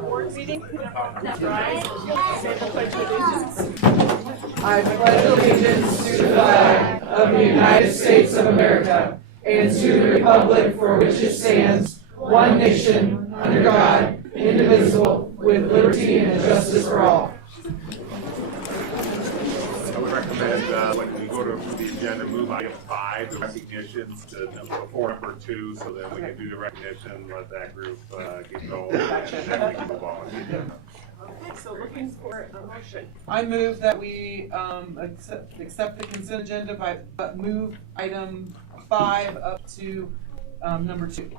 Board meeting. Rise. Say the pledge of allegiance. I pledge allegiance to the flag of the United States of America and to the republic for which it stands, one nation, under God, indivisible, with liberty and justice for all. I would recommend when we go to the agenda, move item 5, the recognitions, to before number 2, so that we can do the recognition, let that group get going, and then we can move on. Okay, so looking for a motion. I move that we accept the consent agenda, but move item 5 up to number 2.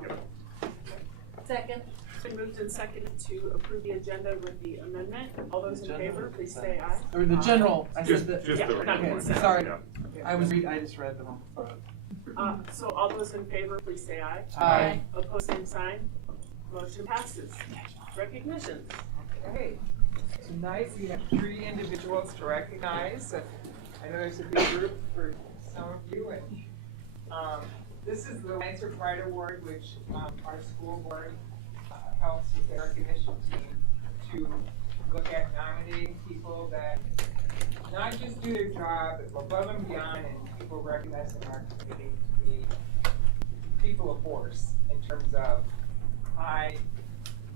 Second. It's been moved and seconded to approve the agenda with the amendment. All those in favor, please say aye. Or the general. I Just said the not okay, consent. sorry. Yeah. I just read them all. So all those in favor, please say aye. Aye. Opposed, same sign. Motion passes. Recognitions. Okay, tonight we have 3 individuals to recognize. I know there's a big group for some of you, and this is the Lancer Pride Award, which our school board helps with the recognition team to look at nominating people that not just do their job, but above and beyond, and people recognize in our community to be people of force in terms of high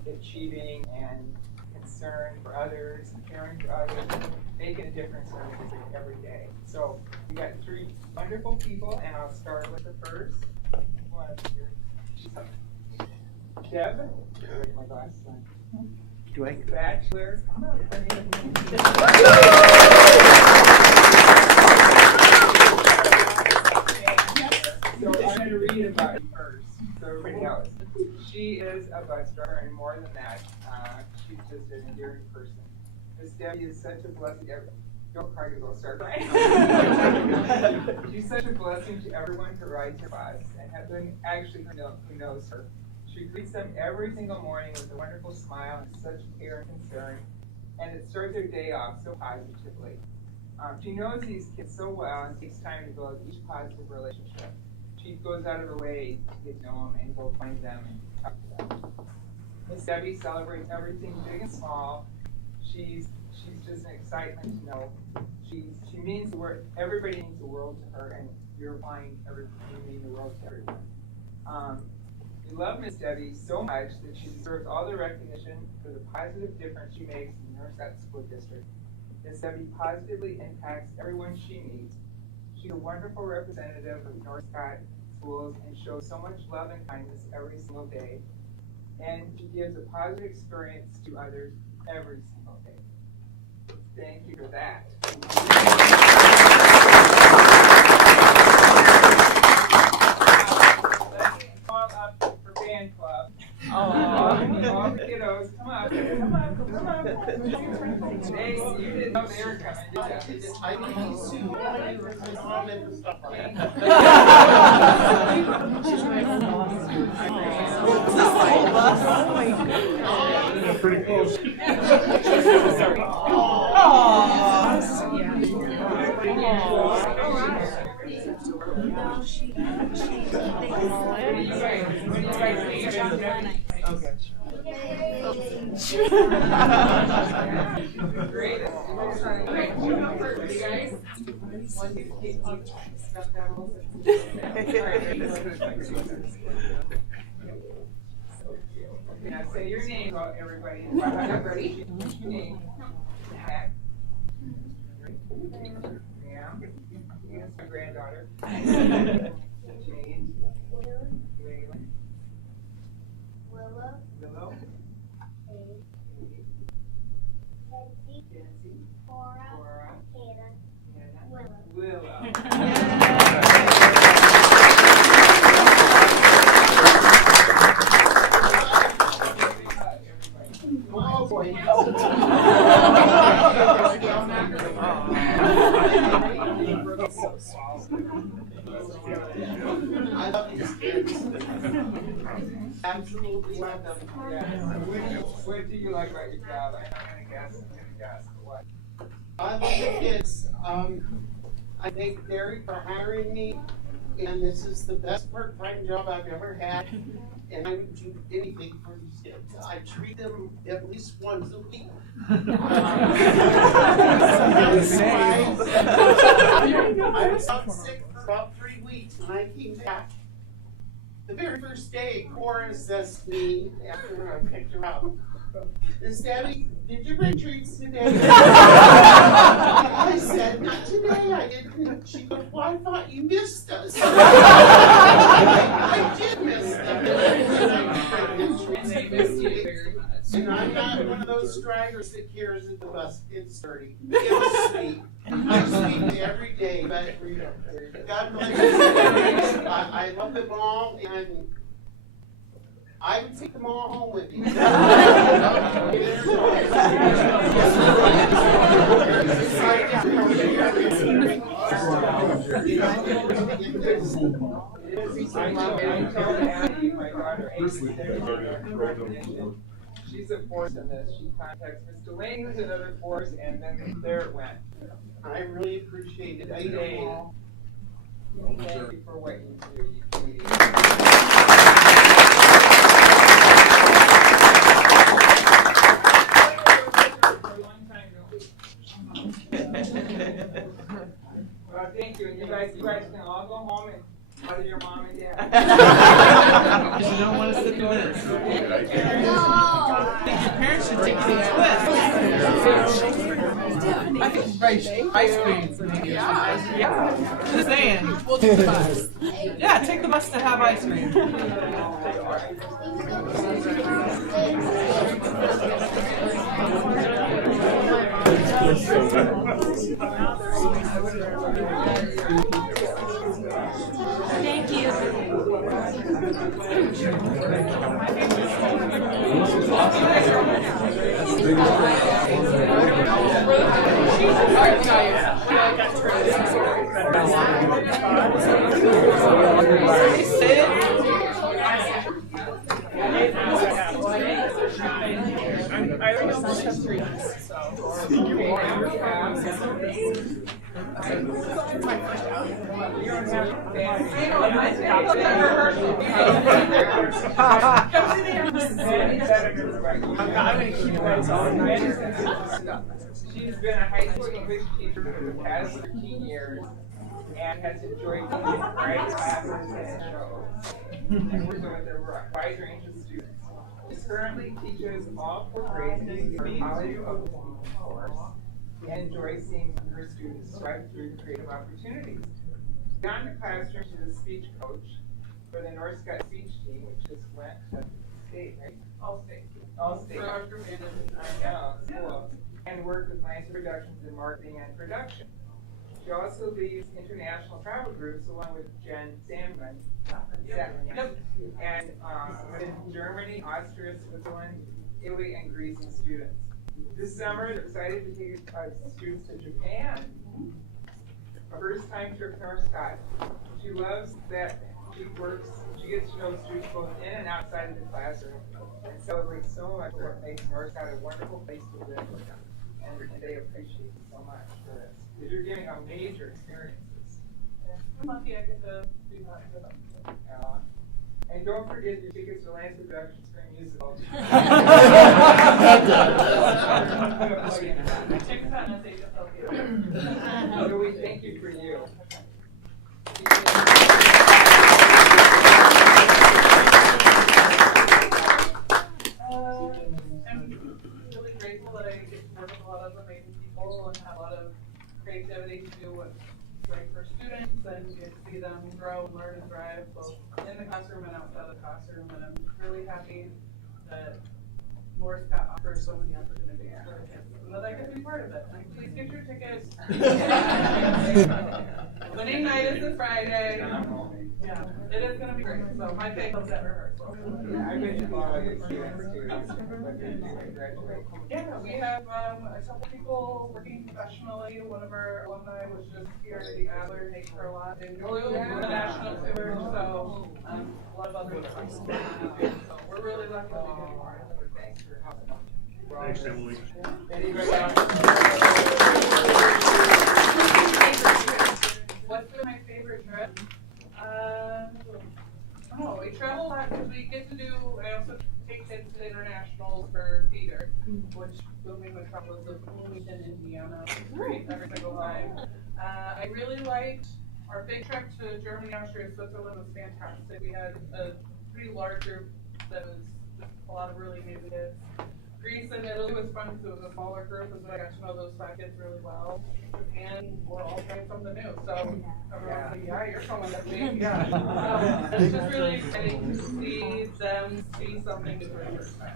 achieving and concern for others, caring for others, making a difference in our district every day. So we got 3 wonderful people, and I'll start with the first one here. Deb, where's my glasses on? Do I? Bachelor. So I'm going to read about you first, so everybody knows. She is a bus driver, and more than that, she's just an endearing person. Miss Debbie is such a blessing. Don't cry, because I'll start crying. She's such a blessing to everyone who rides her bus, and everyone actually who knows her. She greets them every single morning with a wonderful smile and such care and concern, and it starts their day off so positively. She knows these kids so well and takes time to build each positive relationship. She goes out of her way to get to know them and go find them and talk to them. Miss Debbie celebrates everything big and small. She's just an excitement to know. She means the world. Everybody means the world to her, and you're applying everything you mean the world to everyone. We love Miss Debbie so much that she deserves all the recognition for the positive difference she makes in the Northside School District. Miss Debbie positively impacts everyone she meets. She's a wonderful representative of Northside schools and shows so much love and kindness every single day. And she gives a positive experience to others every single day. Thank you for that. Let's call up for band club. All the kiddos, come up. Hey, you didn't know they were coming, did you? I think he's too. Comment and stuff like Yeah, pretty close. Now say your name, everybody. Ready? What's your name? Yeah. Yes, my granddaughter. Jane. Waylon. Willow. Nancy. Cora. Hannah. Willow. Oh boy. I love these kids. Absolutely love them. Yeah. What do you like about your job? I'm gonna guess, but what? I love the kids. I thank Derek for hiring me, and this is the best part-time job I've ever had. and I would do anything for these kids. I treat them at least once a week. I was out sick for about 3 weeks when I came back. The very first day, Cora says to me after I picked her up, "Miss Debbie, did you bring treats today?" I said, "Not today, I didn't." She goes, "Well, I thought you missed us." I did miss them. And they missed you very much. And I'm not one of those drivers that cares if the bus gets dirty. It's sweet. I sweep every day, but God bless you. I love them all, and I would take them all home with me. I told Addie, my daughter, recognition. She's a force in this. She contacts Miss Delaney, who's another force, and then there it went. I really appreciate it. Thank you for what you do. Well, thank you, and you guys can all go home and bother your mom and dad. You don't want us to do this. Parents should take these twists. I think ice cream. Yeah. Just saying. We'll take the bus. Yeah, take the bus to have ice cream. Thank you. She's been a high school English teacher for the past 13 years and has enjoyed teaching great classes and shows. And working with a wide range of students. She currently teaches all 4 grades in the College of course and enjoys seeing her students strive through creative opportunities. Beyond the classroom, she's a speech coach for the North Scott speech team, which just went to state, right? All state. I know, cool. And worked with Lance Productions in marketing and production. She also leads international travel groups along with Jen Sandman. And in Germany, Austria, Switzerland, Italy, and Greece and students. This summer, they're excited to take students to Japan. A first-time trip to North Scott. She loves that she gets to know students both in and outside of the classroom and celebrates so much what makes North Scott a wonderful place to live. And they appreciate you so much for this. Because you're giving them major experiences. I'm lucky I get to do that for them. And don't forget your tickets to Lance Productions Spring Musical. So we thank you for you. I'm really grateful that I get to work with a lot of amazing people and have a lot of creativity to do what's right for students and get to see them grow and learn and thrive both in the classroom and outside the classroom. And I'm really happy that North Scott offers so many opportunities for kids and that I get to be part of it. Like, please get your tickets. Winning night is this Friday. Yeah, it is going to be great. So my favorite at rehearsal. Yeah, I bet you follow your students too. What they do and graduate. Yeah, we have a couple people working professionally. One of our alumni was just here at the Adler Take for a Lot in Blue, the national tour. So a lot of other folks. So we're really lucky to be getting part of it. Thanks for helping. Thanks, Emily. Anybody else? What's been my favorite trip? Oh, we travel a lot because we get to do, I also take kids to internationals for theater, which when we would travel to Bloomington, Indiana, great every single time. I really liked our big trip to Germany, Austria, Switzerland was fantastic. We had a pretty large group that was a lot of really amazing kids. Greece and Italy was fun because it was a smaller group, and so I got to know those 5 kids really well. And we're all trying something new, so everyone's like, yeah, you're coming with me. Yeah. So it's just really exciting to see them see something new for the first time.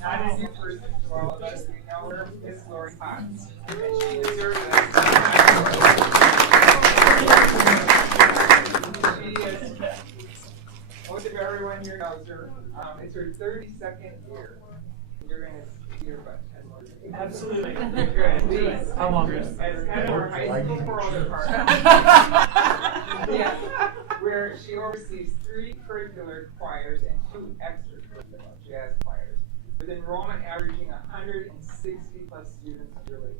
How did you first well, as we know her, Miss Lori Potts. And she deserves it. She is, most of everyone here knows her. It's her 32nd year. You're going to see her butt. Absolutely. Good. Please. How long? As head of our high school choral department. Yes. Where she oversees 3 curricular choirs and 2 extracurricular jazz choirs, with enrollment averaging 160 plus students yearly.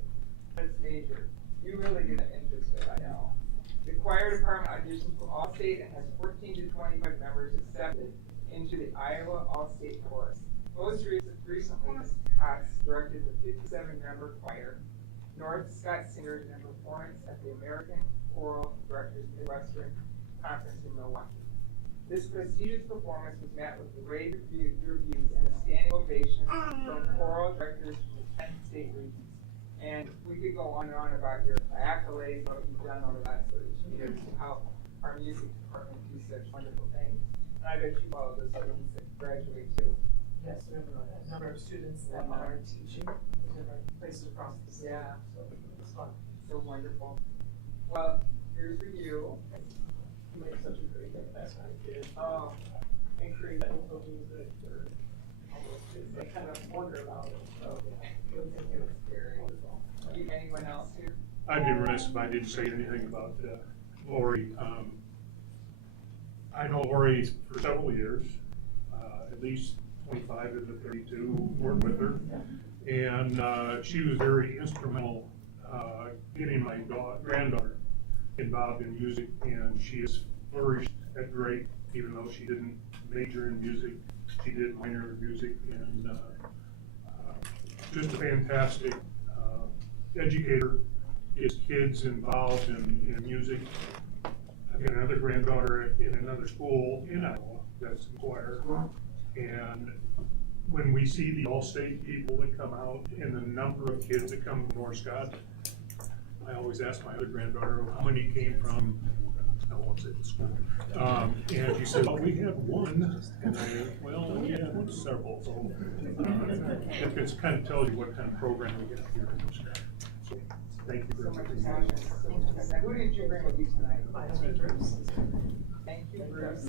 That's major. You really get interested, I know. The choir department auditions for All-State and has 14 to 25 members accepted into the Iowa All-State Chorus. Most recently, Ms. Potts directed the 57-member choir, North Scott Singers, in performance at the American Choral Directors Midwestern Conference in Milwaukee. This prestigious performance was met with rave reviews and a standing ovation from choral directors from the 10 state regions. And we could go on and on about your accolades, what you've done over the last 32 years, and how our music department do such wonderful things. And I bet you follow those students that graduate too. Yes, we have a number of students that are teaching in different places across the state. Yeah. So it's fun. So wonderful. Well, here's for you. You make such a great investment, kid. Oh, and create That will music for all those kids. They kind of wonder about it. So you'll think it was very wonderful. anyone else here? I'd be remiss if I didn't say anything about Lori. I know Lori for several years, at least 25 of the 32 worked with her. And she was very instrumental getting my granddaughter involved in music, and she has flourished at Drake, even though she didn't major in music. She did minor in music, and just a fantastic educator, gets kids involved in music. I've got another granddaughter in another school in Iowa that's in choir, and when we see the all-state people that come out and the number of kids that come from North Scott, I always ask my other granddaughter, how many came from, I won't say the school. And she said, well, we have one. And I, well, yeah, several. So it kind of tells you what kind of program we get here in North Scott. So thank you So very much much. passion. So much passion. Who did you bring with you tonight? My husband, Bruce. Thank you, Bruce.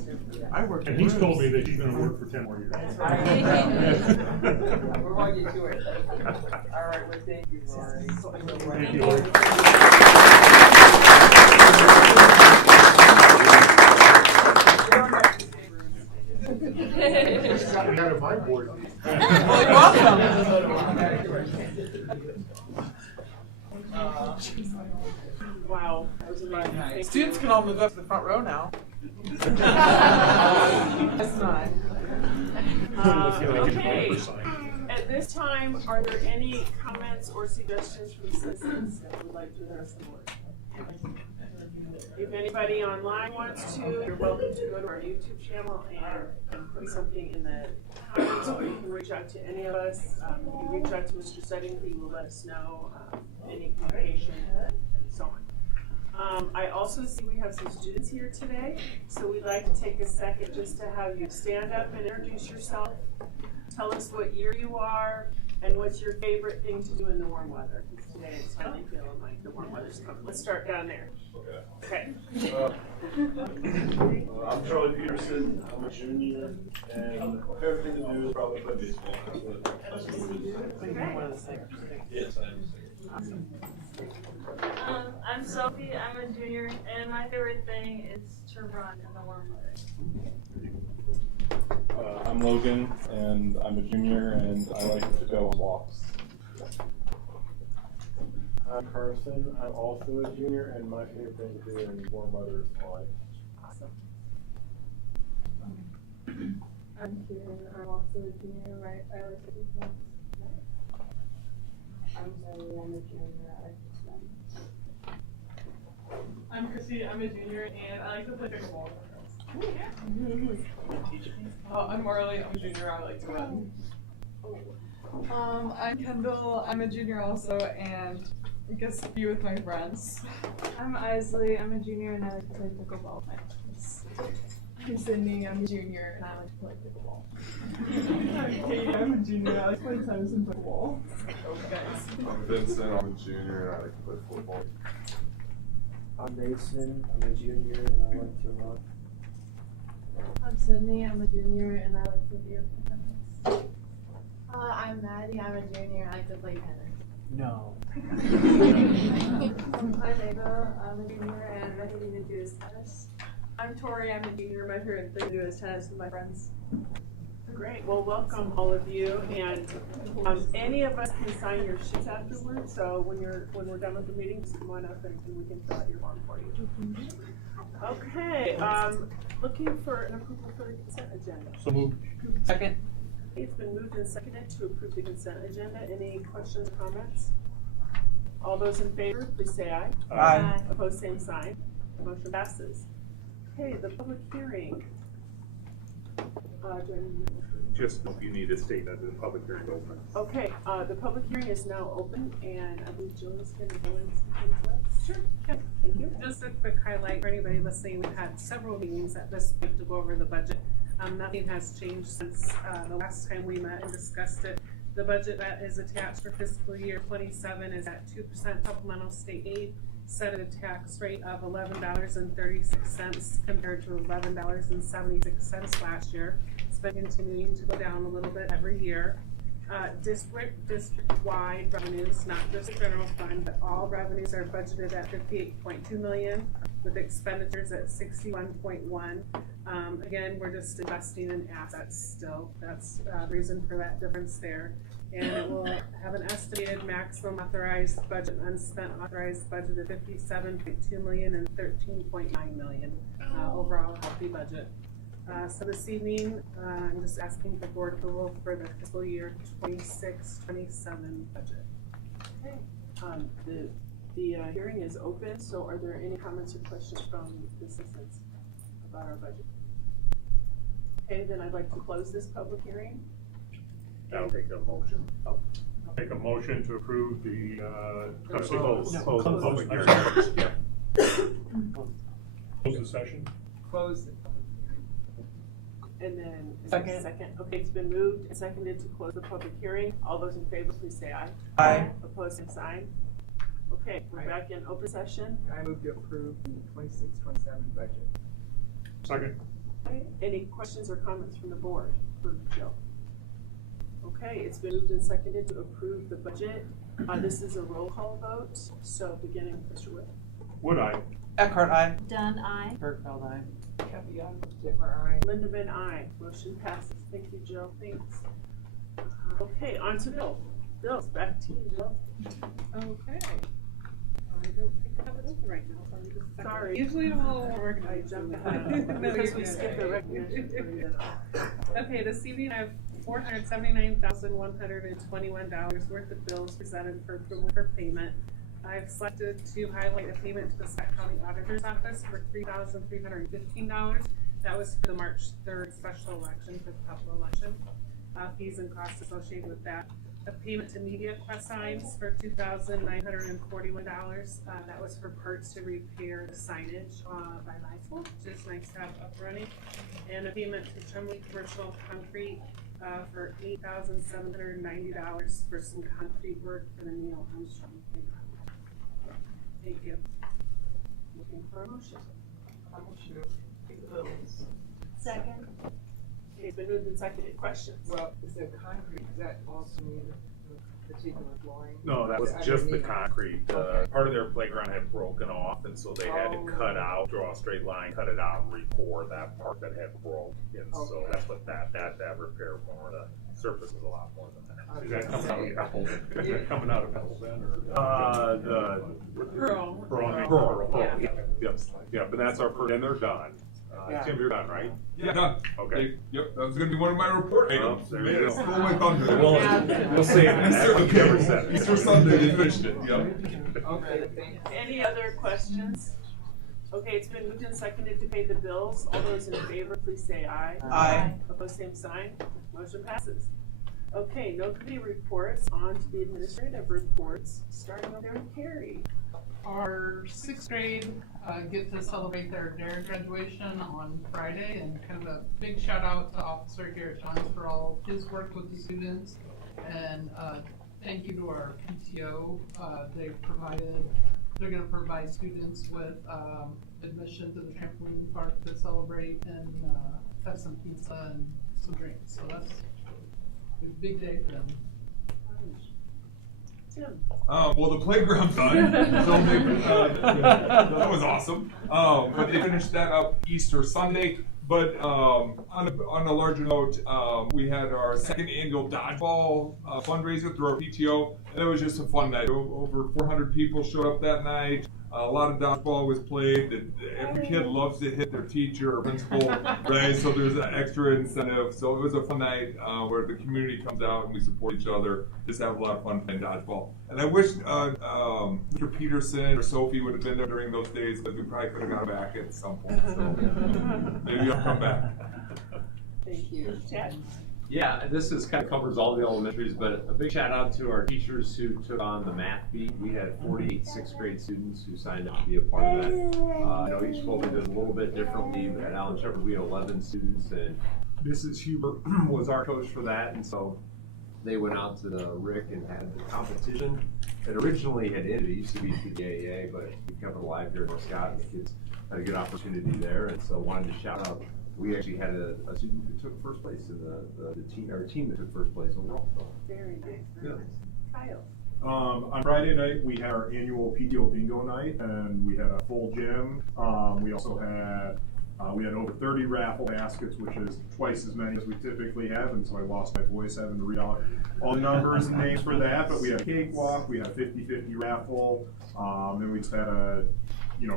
I worked. And he's told me that he's gonna work for 10 more years. We'll hold you to it. All right, well, thank you, Lori. Thank you, Lori. Got out of my board. Wow. Nice. Students can all move up to the front row now. That's not. Okay. At this time, are there any comments or suggestions from citizens that would like to address the board? If anybody online wants to, you're welcome to go to our YouTube channel and put something in the comments, or you can reach out to any of us. If you reach out to Mr. Setting, he will let us know any communication and so on. I also see we have some students here today, so we'd like to take a second just to have you stand up and introduce yourself. Tell us what year you are and what's your favorite thing to do in the warm weather. Because today it's finally feeling like the warm weather's coming. Let's start down there. Okay. I'm Charlie Peterson. I'm a junior, and my favorite thing to do is probably play baseball. Yes, I am. I'm Sophie, I'm a junior, and my favorite thing is to run in the warm weather. I'm Logan, and I'm a junior, and I like to go on walks. I'm Carson. I'm also a junior, and my favorite thing to do in warm weather is fly. Awesome. I'm Kieran. I'm also a junior. I like to do things. I'm Zoe. I'm a junior. I like to swim. I'm Chrissy, I'm a junior, and I like to play pickleball. I'm Marley, I'm a junior, I like to run. I'm Kendall, I'm a junior also, and I guess be with my friends. I'm Isley. I'm a junior and I like to play pickleball with my friends. I'm Sydney, I'm a junior, and I like to play pickleball. I'm Katie, I'm a junior, I like to play tennis and football. I'm Vincent, I'm a junior, and I like to play football. I'm Mason, I'm a junior, and I like to run. I'm Sydney. I'm a junior and I like to be with my friends. I'm Maddie. I'm a junior. I like to play tennis. No. I'm Ava. I'm a junior and my favorite thing to do is tennis. I'm Tori. I'm a junior. My favorite thing to do is tennis with my friends. Great. Well, welcome all of you. And any of us can sign your sheets afterwards. So when we're done with the meeting, just come on up and we can fill out your form for you. Okay. Looking for an approval for the consent agenda. So moved. Second. It's been moved and seconded to approve the consent agenda. Any questions or comments? All those in favor, please say aye. Aye. Opposed, same sign. Motion passes. Okay, the public hearing. Do I need to- Just if you need to state that the public hearing is open. Okay, the public hearing is now open, and I believe Jill is going to go into some things with us. Sure. Okay, thank you. Just a quick highlight for anybody listening, we've had several meetings at this point to go over the budget. Nothing has changed since the last time we met and discussed it. The budget that is attached for fiscal year 27 is at 2% supplemental state aid, set at a tax rate of $11.36 compared to $11.76 last year. It's been continuing to go down a little bit every year. District-wide revenues, not just the general fund, but all revenues are budgeted at $58.2 million, with expenditures at $61.1. Again, we're just investing in assets still. That's the reason for that difference there. And it will have an estimated maximum authorized budget, unspent authorized budget of $57.2 million and $13.9 million. Overall healthy budget. So this evening, I'm just asking for board approval for the fiscal year 26-27 budget. Okay. The hearing is open, so are there any comments or questions from the citizens about our budget? Okay, then I'd like to close this public hearing. I'll take a motion. Make a motion to approve the, Close close the public hearing. Close the session. Close it. And then, is there a second? Okay, it's been moved and seconded to close the public hearing. All those in favor, please say aye. Aye. Opposed, same sign. Okay, we're back in open session. I move to approve the 26-27 budget. Second. Okay, any questions or comments from the board for Jill? Okay, it's been moved and seconded to approve the budget. This is a roll call vote, so beginning with Mr. Wood. Would I? Eckhart, aye. Dunn, aye. Bergfeld, aye. Kathy, aye. Dittmer, aye. Lindemann, aye. Motion passes. Thank you, Jill. Thanks. Okay, on to Bill. Bill, back to you, Jill. Okay. I don't think I have it open right now, so I'm just. Sorry. Usually I'm all I organized. jumped ahead No, because you're we good. skipped the recognition. Okay, this evening I have $479,121 worth of bills presented for approval for payment. I've selected to highlight a payment to the Scott County Auditor's Office for $3,315. That was for the March 3rd special election, for the capital election. Fees and costs associated with that. A payment to Media Quest Signs for $2,941. That was for parts to repair the signage by Lysol, which is nice to have up running. And a payment to Chumley Commercial Concrete for $8,790 for some concrete work for the Neil Armstrong playground. Thank you. Looking for a motion. Second. Okay, it's been moved and seconded. Questions? Well, is the concrete, does that also mean particular flooring? No, that was just the concrete. Part of their playground had broken off, and so they had to cut out, draw a straight line, cut it out, and re-pour that part that had broke. And so that's what that repair more. The surface is a lot more than that. Is that coming out of Pebble? Is that coming out of Pebble then, or? The Pearl. Pearl. Yeah, but that's our first, and they're done. Tim, you're done, right? Yeah, done. Okay. Yep, that was gonna be one of my report items. there you go. Stole my thunder. We'll see. Easter Sunday, they finished it, yep. Okay, thank you. Any other questions? Okay, it's been moved and seconded to pay the bills. All those in favor, please say aye. Aye. Opposed, same sign. Motion passes. Okay, no committee reports. On to the administrative reports, starting with Carrie. Our sixth grade get to celebrate their DARE graduation on Friday, and kind of a big shout out to Officer Garrett Johns for all his work with the students, and thank you to our PTO. They're going to provide students with admission to the trampoline park to celebrate and have some pizza and some drinks. So that's a big day for them. Tim. Well, the playground's done, so that was awesome. But they finished that up Easter Sunday. But on a larger note, we had our second annual dodgeball fundraiser through our PTO, and it was just a fun night. Over 400 people showed up that night. A lot of dodgeball was played. Every kid loves to hit their teacher or principal, right? So there's an extra incentive. So it was a fun night where the community comes out and we support each other. Just have a lot of fun playing dodgeball. And I wish Mr. Peterson or Sophie would have been there during those days, but we probably could have gone back at some point. So maybe I'll come back. Thank you. Chad. Yeah, this is kind of covers all the elementaries, but a big shout out to our teachers who took on the math beat. We had 48 sixth grade students who signed up to be a part of that. I know each school did a little bit differently. At Allen Shepherd, we had 11 students, and Mrs. Huber was our coach for that, and so they went out to the RIC and had the competition. It originally had ended. It used to be PDAA, but we kept it alive here in Scott, and the kids had a good opportunity there, and so wanted to shout out. We actually had a student who took first place in the team, our team that took first place overall. So. Very nice. Very nice. Kyle. On Friday night, we had our annual PTO bingo night, and we had a full gym. We also had we had over 30 raffle baskets, which is twice as many as we typically have, and so I lost my voice having to read out all the numbers and names for that. But we had a cakewalk, we had a 50-50 raffle, and we just had a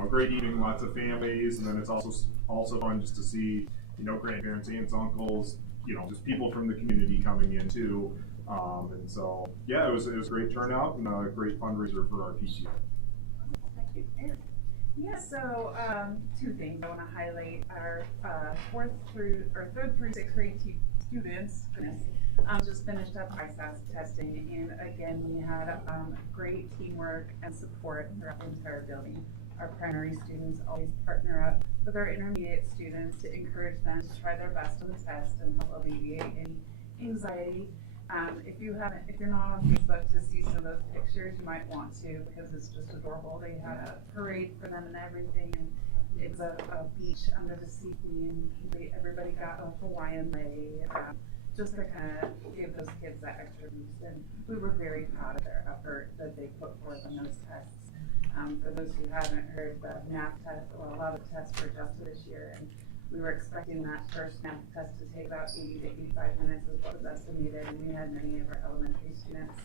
great evening, lots of families, and then it's also fun just to see, grandparents, aunts, uncles, just people from the community coming in too. And so, yeah, it was a great turnout and a great fundraiser for our PTO. Thank you. Erin. Yeah, so two things I want to highlight. Our third through sixth grade students just finished up ISASS testing, and again, we had great teamwork and support throughout the entire building. Our primary students always partner up with our intermediate students to encourage them to try their best on the test and help alleviate any anxiety. If you're not on Facebook to see some of those pictures, you might want to, because it's just adorable. They had a parade for them and everything, and it's a beach under the sea, and everybody got a Hawaiian lei, just to kind of give those kids that extra boost. And we were very proud of their effort that they put forth on those tests. For those who haven't heard, the math test, a lot of tests were adjusted this year, and we were expecting that first math test to take about 80 to 85 minutes is what was estimated, and we had many of our elementary students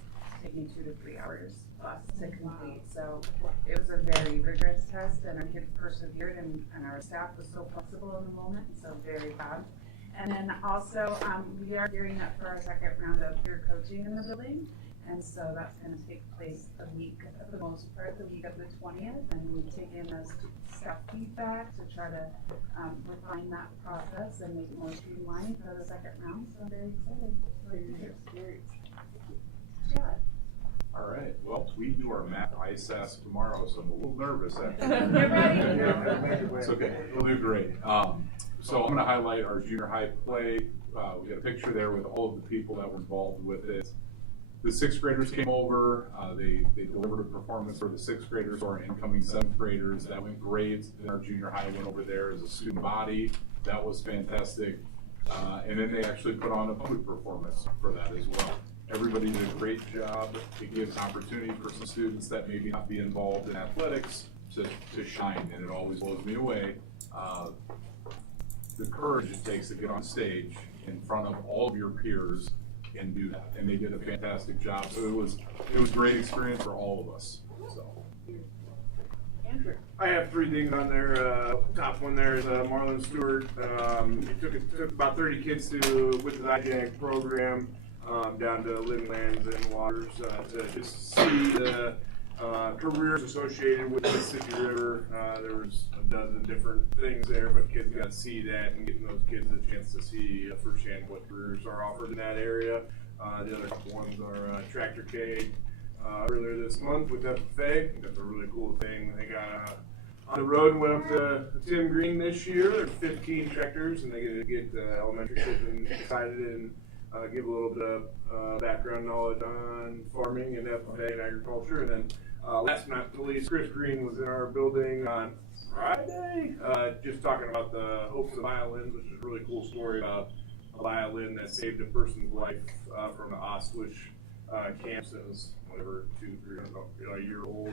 taking 2 to 3 hours plus to complete. So it was a very rigorous test, and our kids persevered, and our staff was so flexible in the moment, so very proud. And then also, we are gearing up for our second round of peer coaching in the building. And so that's going to take place the week, for the most part, the week of the 20th. And we've taken those staff feedback to try to refine that process and make it more streamlined for the second round. So I'm very excited for your experience. Chad. All right. Well, we do our math ISASS tomorrow, so I'm a little nervous after. Get ready. It's okay. We'll do great. So I'm going to highlight our junior high play. We got a picture there with all of the people that were involved with it. The sixth graders came over. They delivered a performance for the sixth graders or incoming seventh graders. That went great. Then our junior high went over there as a student body. That was fantastic. And then they actually put on a public performance for that as well. Everybody did a great job. It gives opportunity for some students that maybe not be involved in athletics to shine, and it always blows me away. The courage it takes to get on stage in front of all of your peers and do that, and they did a fantastic job. So it was a great experience for all of us. So. Andrew. I have 3 things on there. Top one there is Marlon Stewart. It took about 30 kids with the IJAG program down to living lands and waters to just see the careers associated with the Mississippi River. There was a dozen different things there, but kids got to see that and getting those kids a chance to see firsthand what careers are offered in that area. The other couple ones are Tractor K. Earlier this month with FFA. That's a really cool thing. They got on the road and went up to Tim Green this year. There's 15 tractors, and they get elementary children excited and give a little bit of background knowledge on farming and FFA and agriculture. And then last but not least, Chris Green was in our building on Friday, just talking about the hopes of violins, which is a really cool story about a violin that saved a person's life from the Auschwitz camps. It was whatever, 2-3 a year old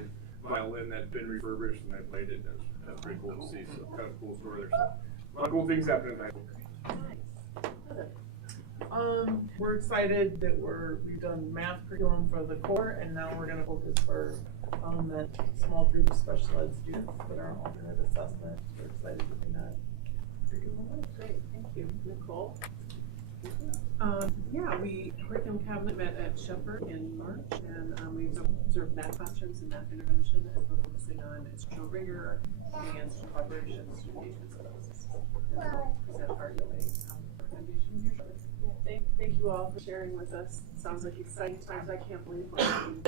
violin that's been refurbished, and they played it. That's pretty cool to see. So kind of a cool story there. So a lot of cool things happening tonight. We're excited that we've done math curriculum for the core, and now we're going to focus for that small group of special ed students that are on alternate assessment. We're excited to do that. Great, thank you. Nicole? We curriculum cabinet met at Shepherd in March, and we observed math classrooms and math intervention, and we're focusing on instructional rigor and student collaboration, student engagement services. Present our recommendations usually. Thank you all for sharing with us. Sounds like exciting times. I can't believe we're in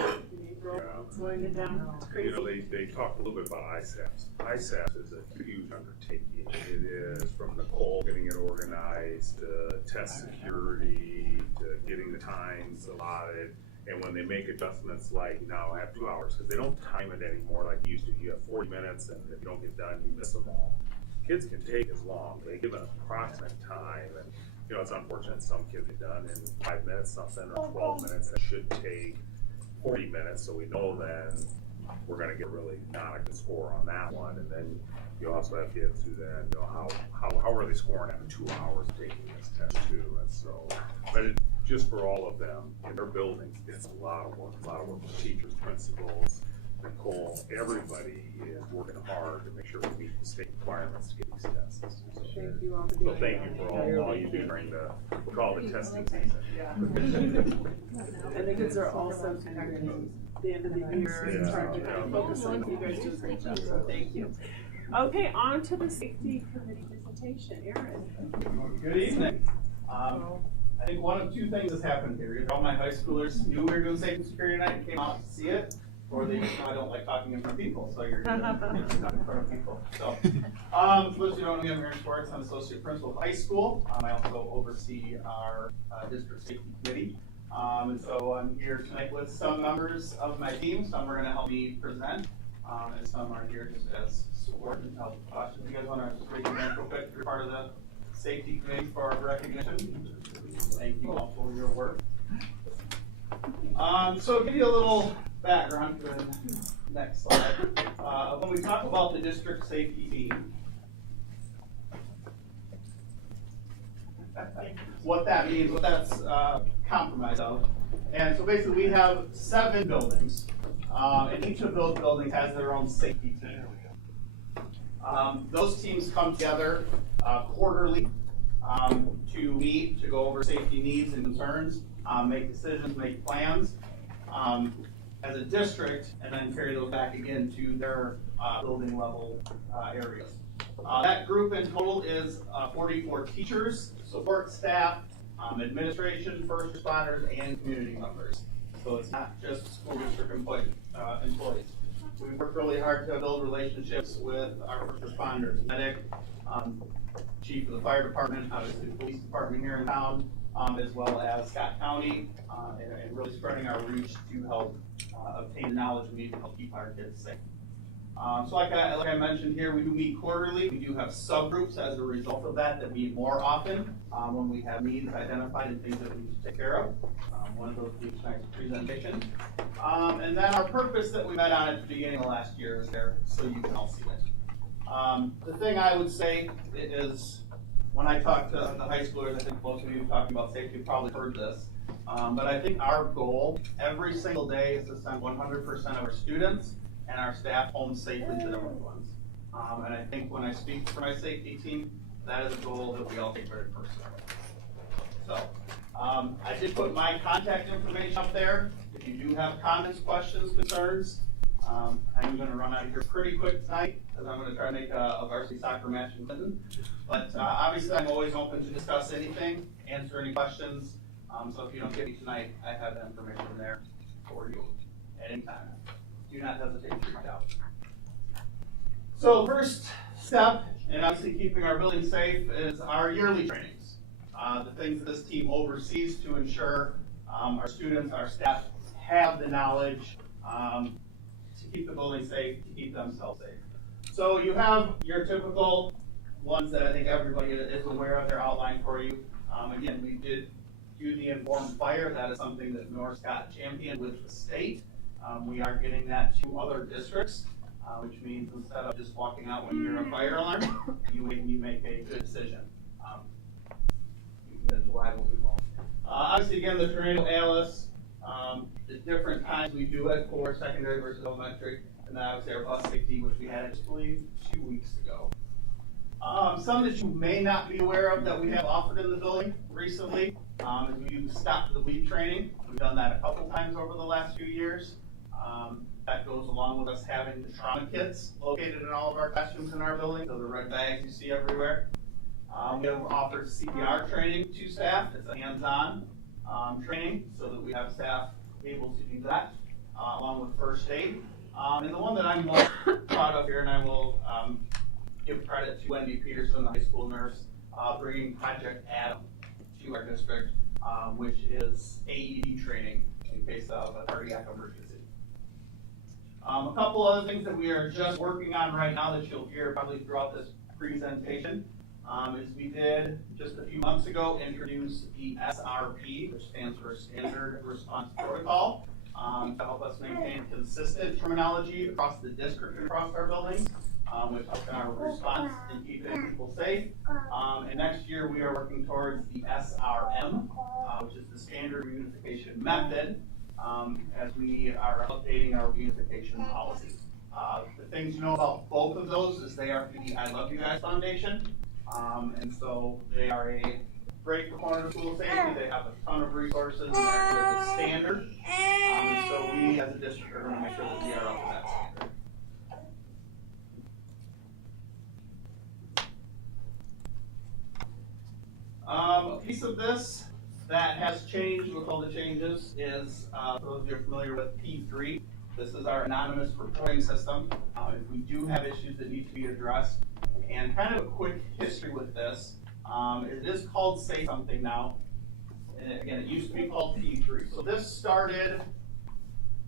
April. It's going down. It's crazy. You know, they talked a little bit about ISAPS. ISAPS is a huge undertaking. It is from Nicole getting it organized, test security, to getting the times allotted. And when they make adjustments like now I have 2 hours, because they don't time it anymore like you used to. You have 40 minutes, and if you don't get done, you miss them all. Kids can take as long. They give an approximate time, and you know, it's unfortunate some kids get done in 5 minutes, something, or 12 minutes. That should take 40 minutes, so we know then we're going to get really not a good score on that one. And then you also have kids who then, you know, how are they scoring after 2 hours of taking this test too? And so, but just for all of them in their buildings, it's a lot of work with teachers, principals, Nicole, everybody is working hard to make sure we meet the state requirements to get these tests. Thank you all for So thank you for all you do during we call it the testing season. And the kids are also kind of in the end of the year, it's hard to kind of focus on. You guys do a great job, so thank you. Okay, on to the safety committee presentation. Aaron. Good evening. I think one of 2 things has happened here. Either all my high schoolers knew we were doing safety security night and came out to see it, or they just know I don't like talking in front of people, so you're talking in front of people. So, for those who don't know me, I'm Aaron Schwartz. I'm associate principal of high school. I also oversee our district safety committee. And so I'm here tonight with some members of my team. Some are going to help me present, and some are here just as support and help. If you guys want to just raise your hand real quick, if you're part of the safety committee for our recognition. Thank you all for your work. So I'll give you a little background for the next slide. When we talk about the district safety team, what that means, what that's comprised of. And so basically we have 7 buildings, and each of those buildings has their own safety team. Those teams come together quarterly to meet, to go over safety needs and concerns, make decisions, make plans as a district, and then carry those back again to their building level areas. That group in total is 44 teachers, support staff, administration, first responders, and community members. So it's not just school district employees. We work really hard to build relationships with our first responders, medic, chief of the fire department, obviously the police department here in town, as well as Scott County, and really spreading our reach to help obtain the knowledge we need to help keep our kids safe. So like I mentioned here, we do meet quarterly. We do have subgroups as a result of that meet more often when we have needs identified and things that we need to take care of. One of those being tonight's presentation. And then our purpose that we met on at the beginning of last year is there so you can all see it. The thing I would say is when I talk to the high schoolers, I think most of you talking about safety have probably heard this. But I think our goal every single day is to send 100% of our students and our staff home safely to their loved ones. And I think when I speak for my safety team, that is a goal that we all take very personally. So I did put my contact information up there. If you do have comments, questions, concerns, I'm going to run out of here pretty quick tonight because I'm going to try to make a varsity soccer match in Clinton. But obviously I'm always open to discuss anything, answer any questions. So if you don't get me tonight, I have that information there for you at any time. Do not hesitate to reach out. So first step in obviously keeping our building safe is our yearly trainings. The things that this team oversees to ensure our students, our staff have the knowledge to keep the building safe, to keep themselves safe. So you have your typical ones that I think everybody is aware of. They're outlined for you. Again, we did do the informed fire. That is something that North Scott championed with the state. We are getting that to other districts, which means instead of just walking out when you hear a fire alarm, you make a good decision. That's why we'll do all. Obviously, again, the tornado ALS, the different times we do it for secondary versus elementary, and then obviously our bus safety, which we had, I believe, 2 weeks ago. Some that you may not be aware of that we have offered in the building recently is we do Stop the Bleed training. We've done that a couple times over the last few years. That goes along with us having the trauma kits located in all of our classrooms in our building, so the red bags you see everywhere. We have offered CPR training to staff. It's a hands-on training so that we have staff able to do that along with first aid. And the one that I'm most proud of here, and I will give credit to Wendy Peterson, the high school nurse, bringing Project Adam to our district, which is AED training in case of a cardiac emergency. A couple other things that we are just working on right now that you'll hear probably throughout this presentation is we did just a few months ago introduce the SRP, which stands for Standard Response Protocol, to help us maintain consistent terminology across the district and across our buildings, which helps in our response in keeping people safe. And next year we are working towards the SRM, which is the Standard Reunification Method, as we are updating our reunification policy. The things you know about both of those is they are through the I Love You Guys Foundation. And so they are a great proponent of school safety. They have a ton of resources and they're good at standard. And so we as a district are going to make sure that we are up to that standard. A piece of this that has changed with all the changes is, for those of you who are familiar with P3, this is our anonymous reporting system. If we do have issues that need to be addressed, and kind of a quick history with this, it is called Say Something now. And again, it used to be called P3. So this started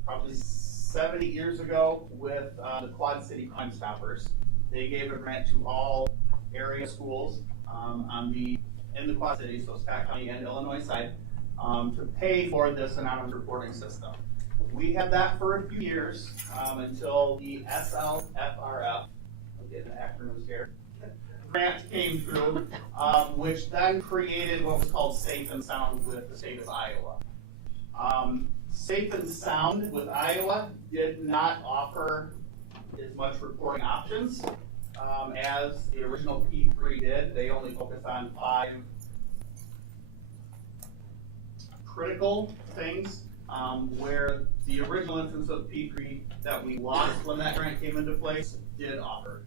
probably 70 years ago with the Quad City Crime Stoppers. They gave a grant to all area schools in the Quad Cities, so Scott County and Illinois side, to pay for this anonymous reporting system. We had that for a few years until the SLFRF, I'm getting the acronyms here, grant came through, which then created what was called Safe and Sound with the state of Iowa. Safe and Sound with Iowa did not offer as much reporting options as the original P3 did. They only focused on 5 critical things, where the original instance of P3 that we lost when that grant came into place did offer.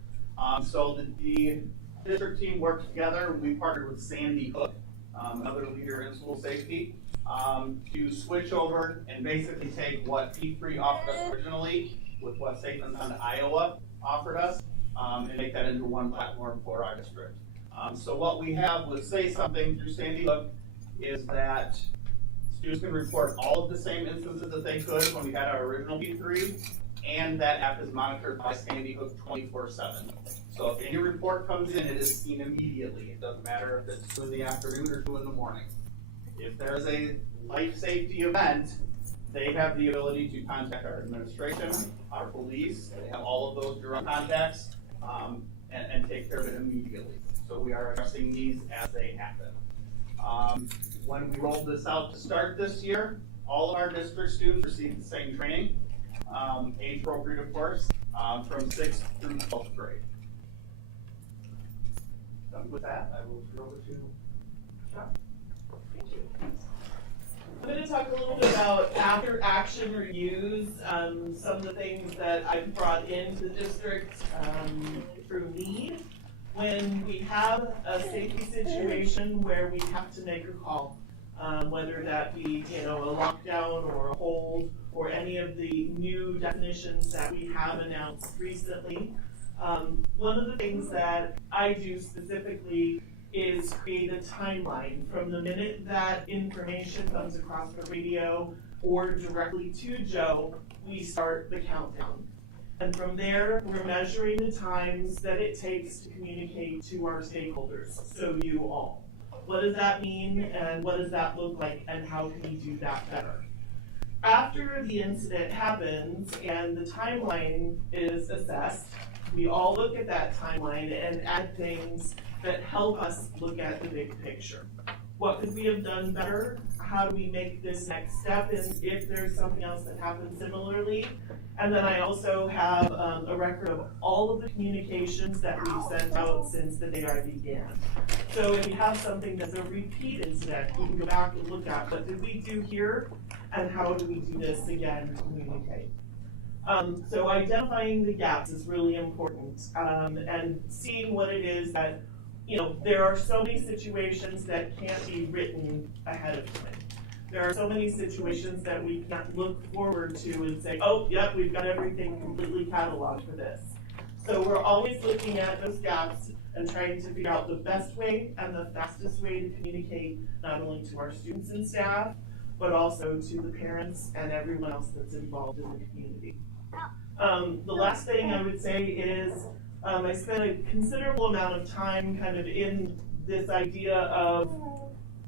So the district team worked together. We partnered with Sandy Hook, another leader in school safety, to switch over and basically take what P3 offered us originally with what Safe and Sound Iowa offered us, and make that into one platform for our district. So what we have with Say Something through Sandy Hook is that students can report all of the same instances that they could when we had our original P3, and that app is monitored by Sandy Hook 24/7. So if any report comes in, it is seen immediately. It doesn't matter if it's 2 in the afternoon or 2 in the morning. If there's a life safety event, they have the ability to contact our administration, our police, they have all of those direct contacts, and take care of it immediately. So we are addressing these as they happen. When we rolled this out to start this year, all of our district students received the same training, age appropriate of course, from 6th through 12th grade. Done with that, I will turn over to Scott. Thank you. I'm going to talk a little bit about after action reviews, some of the things that I've brought into the district through need. When we have a safety situation where we have to make a call, whether that be a lockdown or a hold or any of the new definitions that we have announced recently, one of the things that I do specifically is create a timeline from the minute that information comes across the radio or directly to Joe, we start the countdown. And from there, we're measuring the times that it takes to communicate to our stakeholders, so you all. What does that mean, and what does that look like, and how can we do that better? After the incident happens and the timeline is assessed, we all look at that timeline and add things that help us look at the big picture. What could we have done better? How do we make this next step, and if there's something else that happened similarly? And then I also have a record of all of the communications that we've sent out since the day I began. So if you have something that's a repeat incident, we can go back and look at what did we do here, and how do we do this again to communicate. So identifying the gaps is really important, and seeing what it is that, there are so many situations that can't be written ahead of time. There are so many situations that we can't look forward to and say, oh, yep, we've got everything completely cataloged for this. So we're always looking at those gaps and trying to figure out the best way and the fastest way to communicate not only to our students and staff, but also to the parents and everyone else that's involved in the community. The last thing I would say is I spent a considerable amount of time kind of in this idea of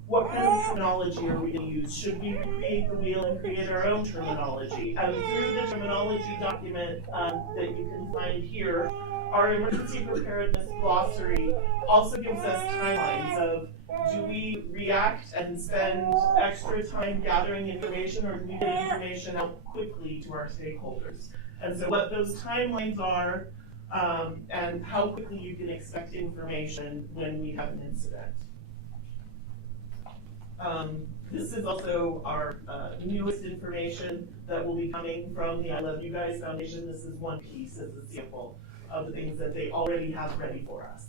what kind of terminology are we going to use? Should we recreate the wheel and create our own terminology? And through the terminology document that you can find here, our emergency preparedness glossary also gives us timelines of, do we react and spend extra time gathering information, or do we get information out quickly to our stakeholders? And so what those timelines are, and how quickly you can expect information when we have an incident. This is also our newest information that will be coming from the I Love You Guys Foundation. This is one piece as a sample of the things that they already have ready for us.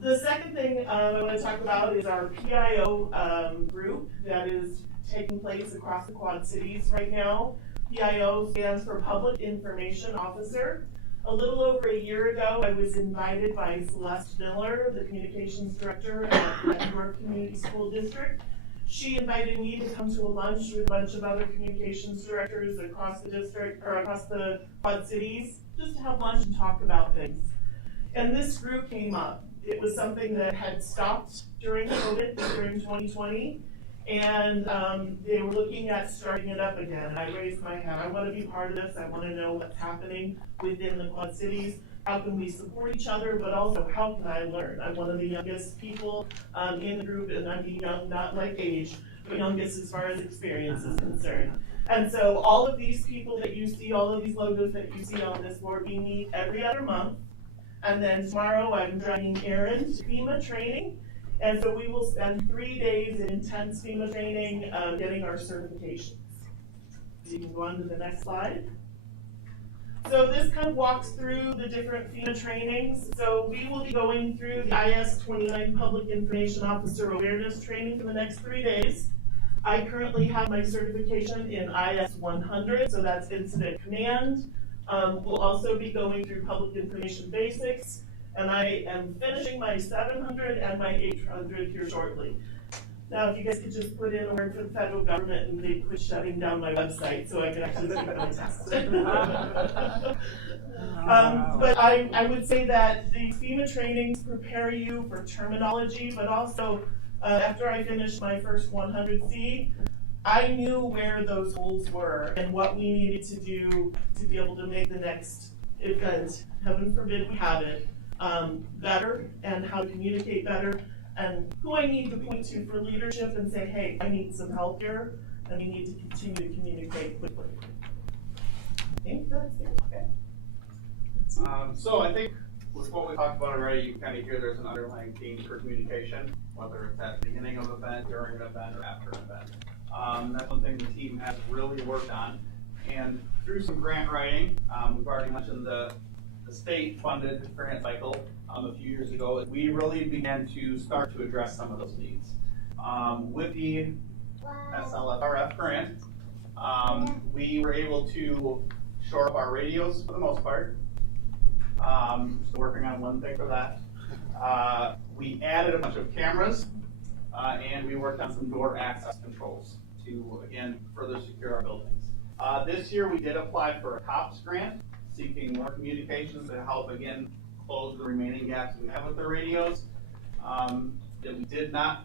The second thing I want to talk about is our PIO group that is taking place across the Quad Cities right now. PIO stands for Public Information Officer. A little over a year ago, I was invited by Celeste Miller, the communications director at Edinburgh Community School District. She invited me to come to a lunch with a bunch of other communications directors across the district, or across the Quad Cities, just to have lunch and talk about things. And this group came up. It was something that had stopped during COVID, during 2020. And they were looking at starting it up again. And I raised my hand. I want to be part of this. I want to know what's happening within the Quad Cities. How can we support each other, but also how can I learn? I'm one of the youngest people in the group, and I mean young, not like age, but youngest as far as experience is concerned. And so all of these people that you see, all of these logos that you see on this board, we meet every other month. And then tomorrow I'm joining Erin to FEMA training. And so we will spend 3 days in intense FEMA training, getting our certifications. So you can go on to the next slide. So this kind of walks through the different FEMA trainings. So we will be going through the IS-29 Public Information Officer Awareness Training for the next 3 days. I currently have my certification in IS-100, so that's Incident Command. We'll also be going through Public Information Basics, and I am finishing my 700 and my 800 here shortly. Now, if you guys could just put in a word for the federal government and they quit shutting down my website so I could actually keep my test. But I would say that the FEMA trainings prepare you for terminology, but also after I finished my first 100C, I knew where those holes were and what we needed to do to be able to make the next event, heaven forbid we have it, better, and how to communicate better, and who I need to point to for leadership and say, hey, I need some help here, and we need to continue to communicate quickly. I think that's it. Okay. So I think with what we talked about already, you can kind of hear there's an underlying theme for communication, whether it's at the beginning of an event, during an event, or after an event. That's one thing the team has really worked on. And through some grant writing, we've already mentioned the state-funded grant cycle a few years ago. We really began to start to address some of those needs. With the SLFRF grant, we were able to shore up our radios for the most part. Still working on one thing for that. We added a bunch of cameras, and we worked on some door access controls to, again, further secure our buildings. This year we did apply for a COPS grant, seeking more communications to help, again, close the remaining gaps we have with the radios. That we did not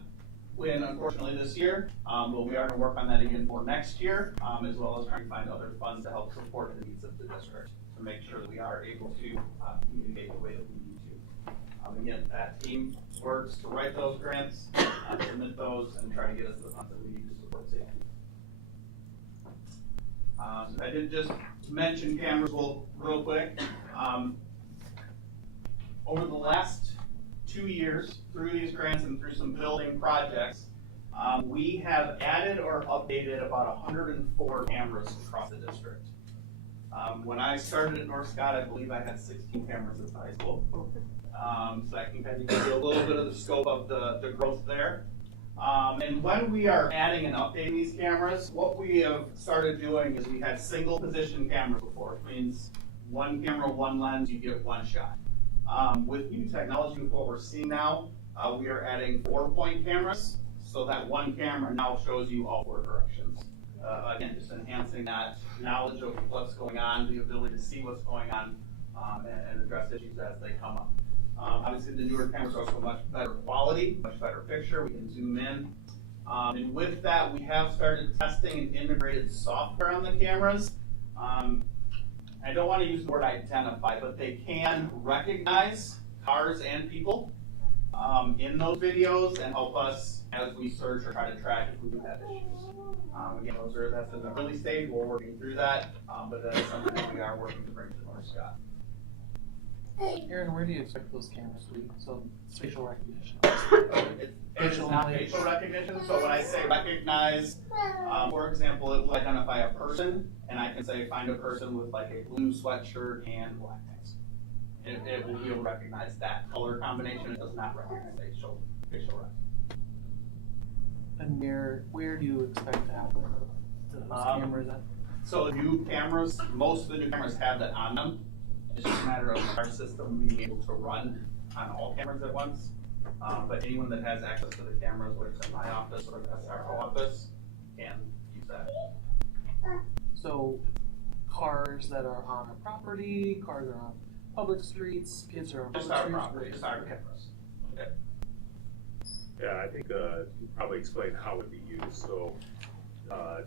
win, unfortunately, this year, but we are going to work on that again for next year, as well as trying to find other funds to help support the needs of the district to make sure that we are able to communicate the way that we need to. Again, that team works to write those grants, submit those, and try to get us the funds that we need to support safety. I did just mention cameras real quick. Over the last 2 years, through these grants and through some building projects, we have added or updated about 104 cameras across the district. When I started at North Scott, I believe I had 16 cameras at the high school. So I can kind of give you a little bit of the scope of the growth there. And when we are adding and updating these cameras, what we have started doing is we had single position cameras before. It means one camera, one lens, you get one shot. With new technology, with what we're seeing now, we are adding 4-point cameras, so that one camera now shows you all 4 directions. Again, just enhancing that knowledge of what's going on, the ability to see what's going on, and address issues as they come up. Obviously, the newer cameras are also much better quality, much better picture. We can zoom in. And with that, we have started testing an integrated software on the cameras. I don't want to use the word identify, but they can recognize cars and people in those videos and help us as we search or try to track if we do have issues. Again, that's in the early stage. We're working through that, but that is something that we are working to bring to North Scott. Aaron, where do you expect those cameras to be? So facial recognition. It's not facial recognition. So when I say recognize, for example, it will identify a person, and I can say find a person with like a blue sweatshirt and black pants. It will be able to recognize that color combination. It does not recognize facial recognition. And where do you expect to have those cameras at? So new cameras, most of the new cameras have that on them. It's just a matter of our system being able to run on all cameras at once. But anyone that has access to the cameras, whether it's in my office or the SRO office, can use that. So cars that are on our property, cars that are on public streets, kids are on Just public our streets. property, just our cameras. Okay. Yeah, I think you probably explain how it would be used. So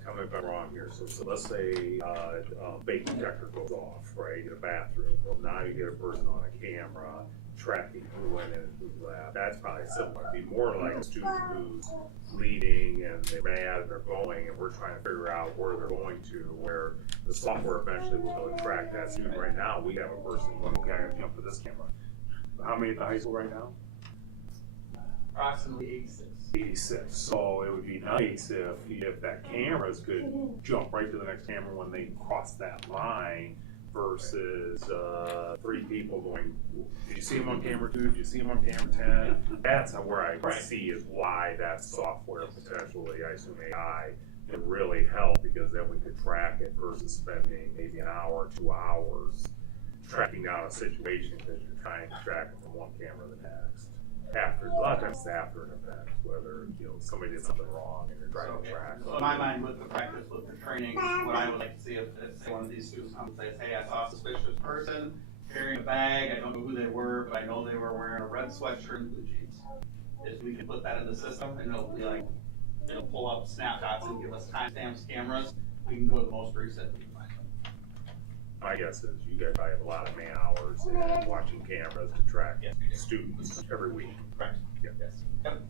tell me if I'm wrong here. So let's say a fake detector goes off, right, in a bathroom. Well, now you get a person on a camera tracking who went in and who left. That's probably similar. It'd be more like a student who's leading and they're mad and they're going, and we're trying to figure out where they're going to, where the software eventually will go and track that student. Right now, we have a person going, okay, I'm gonna jump to this camera. How many at the high school right now? Approximately 86. 86. So it would be nice if that cameras could jump right to the next camera when they cross that line versus 3 people going, did you see him on camera 2? Did you see him on camera 10? That's where I see is why that software potentially, I assume AI, can really help, because then we could track it versus spending maybe an hour, 2 hours tracking down a situation because you're trying to track it from one camera to the next. after, a lot of times it's after an event, whether, you know, somebody did something wrong and you're driving the track. So in my mind, with the practice, with the training, what I would like to see if say one of these students comes and says, hey, I saw a suspicious person carrying a bag, I don't know who they were, but I know they were wearing a red sweatshirt and blue jeans. Is we can put that in the system and it'll be like, it'll pull up snapshots and give us timestamps, cameras, we can go to the most recent. My guess is you guys probably have a lot of man hours and watching cameras to track students every week. Correct. Yeah. Yes. Yep.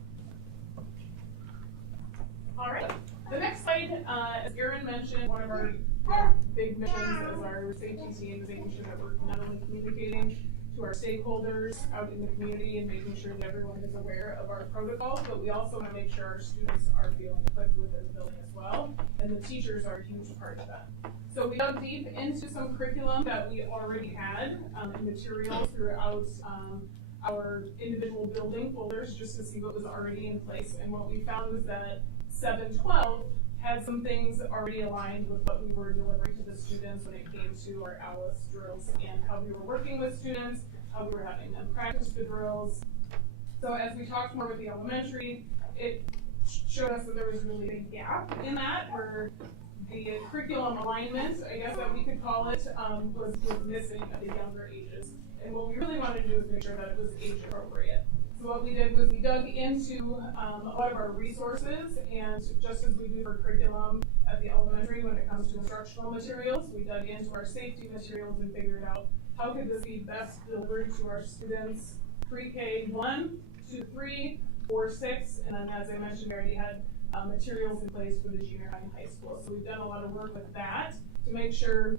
All right. The next slide, as Aaron mentioned, one of our big missions as our safety team is making sure that we're not only communicating to our stakeholders out in the community and making sure that everyone is aware of our protocols, but we also want to make sure our students are feeling equipped within the building as well, and the teachers are a huge part of that. So we dug deep into some curriculum that we already had, and materials throughout our individual building folders just to see what was already in place. And what we found was that 712 had some things already aligned with what we were delivering to the students when it came to our ALICE drills and how we were working with students, how we were having them practice the drills. So as we talked more with the elementary, it showed us that there was really a gap in that where the curriculum alignment, I guess that we could call it, was missing at the younger ages. And what we really wanted to do is make sure that it was age appropriate. So what we did was we dug into a lot of our resources, and just as we do for curriculum at the elementary when it comes to instructional materials, we dug into our safety materials and figured out how could this be best delivered to our students pre-K 1, 2, 3, 4, 6, and then as I mentioned, we already had materials in place for the junior high and high school. So we've done a lot of work with that to make sure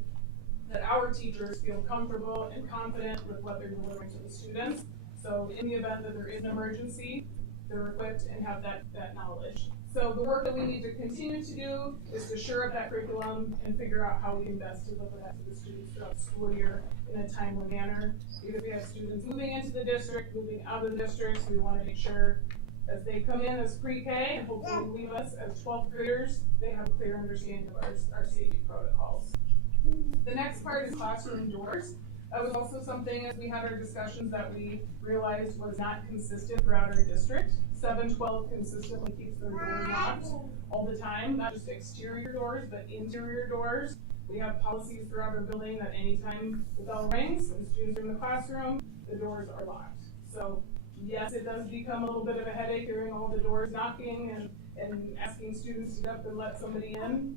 that our teachers feel comfortable and confident with what they're delivering to the students. So in the event that there is an emergency, they're equipped and have that knowledge. So the work that we need to continue to do is to shore up that curriculum and figure out how we can best deliver that to the students throughout the school year in a timely manner. Because we have students moving into the district, moving out of the district, so we want to make sure as they come in as pre-K and hopefully leave us as 12th graders, they have a clear understanding of our safety protocols. The next part is classroom doors. That was also something as we had our discussions that we realized was not consistent throughout our district. 712 consistently keeps their doors locked all the time, not just exterior doors, but interior doors. We have policies throughout our building that anytime the bell rings and students are in the classroom, the doors are locked. So yes, it does become a little bit of a headache hearing all the doors knocking and asking students to get up and let somebody in.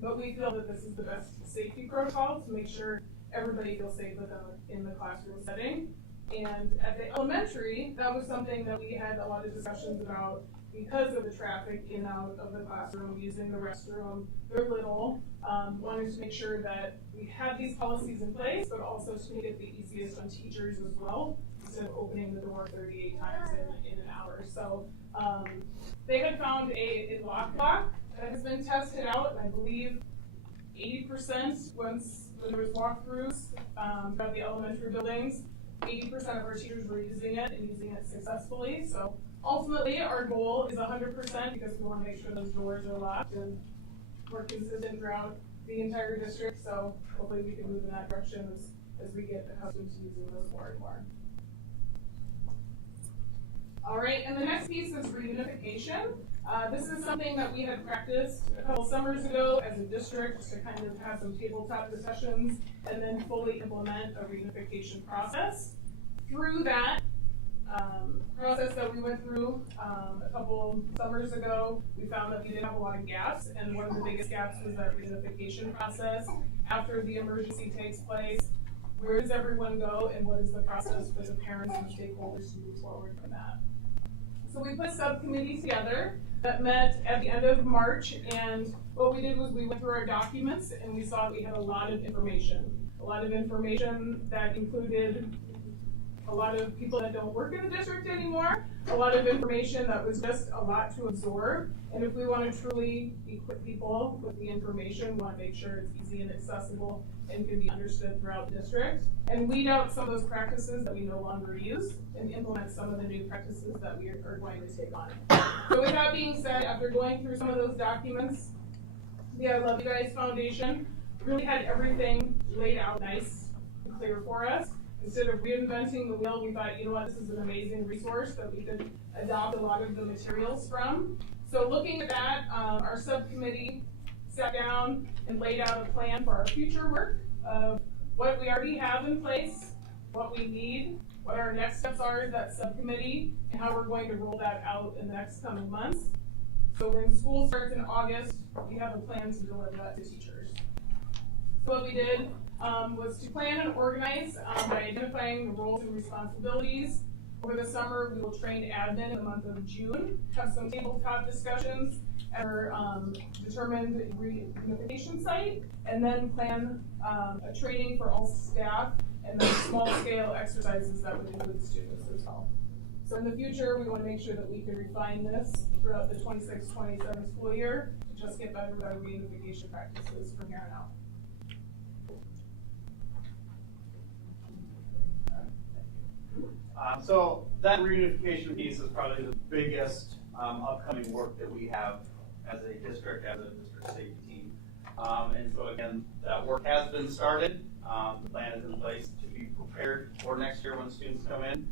But we feel that this is the best safety protocol to make sure everybody feels safe in the classroom setting. And at the elementary, that was something that we had a lot of discussions about because of the traffic in and out of the classroom, using the restroom. They're little, wanted to make sure that we have these policies in place, but also to make it the easiest on teachers as well, instead of opening the door 38 times in an hour. So they had found a lock that has been tested out, and I believe 80% when there was walkthroughs about the elementary buildings, 80% of our teachers were using it and using it successfully. So ultimately, our goal is 100% because we want to make sure those doors are locked and we're consistent throughout the entire district. So hopefully we can move in that direction as we get accustomed to using those more and more. All right, and the next piece is reunification. This is something that we had practiced a couple summers ago as a district to kind of have some tabletop discussions and then fully implement a reunification process. Through that process that we went through a couple summers ago, we found that we did have a lot of gaps, and one of the biggest gaps was that reunification process. After the emergency takes place, where does everyone go and what is the process for the parents and stakeholders to move forward from that? So we put a subcommittee together that met at the end of March, and what we did was we went through our documents and we saw we had a lot of information. A lot of information that included a lot of people that don't work in the district anymore, a lot of information that was just a lot to absorb. And if we want to truly equip people with the information, we want to make sure it's easy and accessible and can be understood throughout the district, and weed out some of those practices that we no longer use and implement some of the new practices that we are going to take on. So with that being said, after going through some of those documents, the I Love You Guys Foundation really had everything laid out nice and clear for us. instead of reinventing the wheel, we thought, you know what, this is an amazing resource that we could adopt a lot of the materials from. So looking at that, our subcommittee sat down and laid out a plan for our future work of what we already have in place, what we need, what our next steps are as that subcommittee, and how we're going to roll that out in the next coming months. So when school starts in August, we have a plan to deliver that to teachers. So what we did was to plan and organize by identifying the roles and responsibilities. Over the summer, we will train admin in the month of June, have some tabletop discussions at our determined reunification site, and then plan a training for all staff and then small-scale exercises that would include students as well. So in the future, we want to make sure that we can refine this throughout the 26-27 school year to just get better with our reunification practices from here on out. So that reunification piece is probably the biggest upcoming work that we have as a district safety team. And so again, that work has been started. The plan is in place to be prepared for next year when students come in.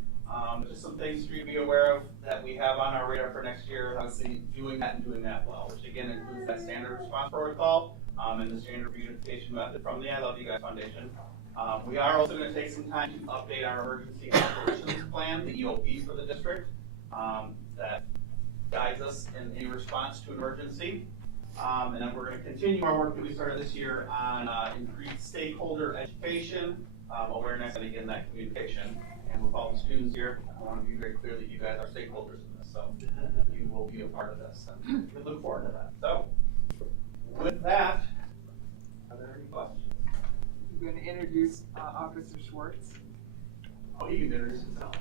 Just some things for you to be aware of that we have on our radar for next year, obviously doing that and doing that well, which again includes that standard response protocol and the standard reunification method from the I Love You Guys Foundation. We are also going to take some time to update our emergency operations plan, the EOP for the district, that guides us in any response to an emergency. And then we're going to continue our work that we started this year on increased stakeholder education, awareness, and again, that communication. And with all the students here, I want to be very clear that you guys are stakeholders in this, so you will be a part of this. And we look forward to that. So, with that, are there any questions? I'm going to introduce Officer Schwartz. Oh, you can introduce yourself.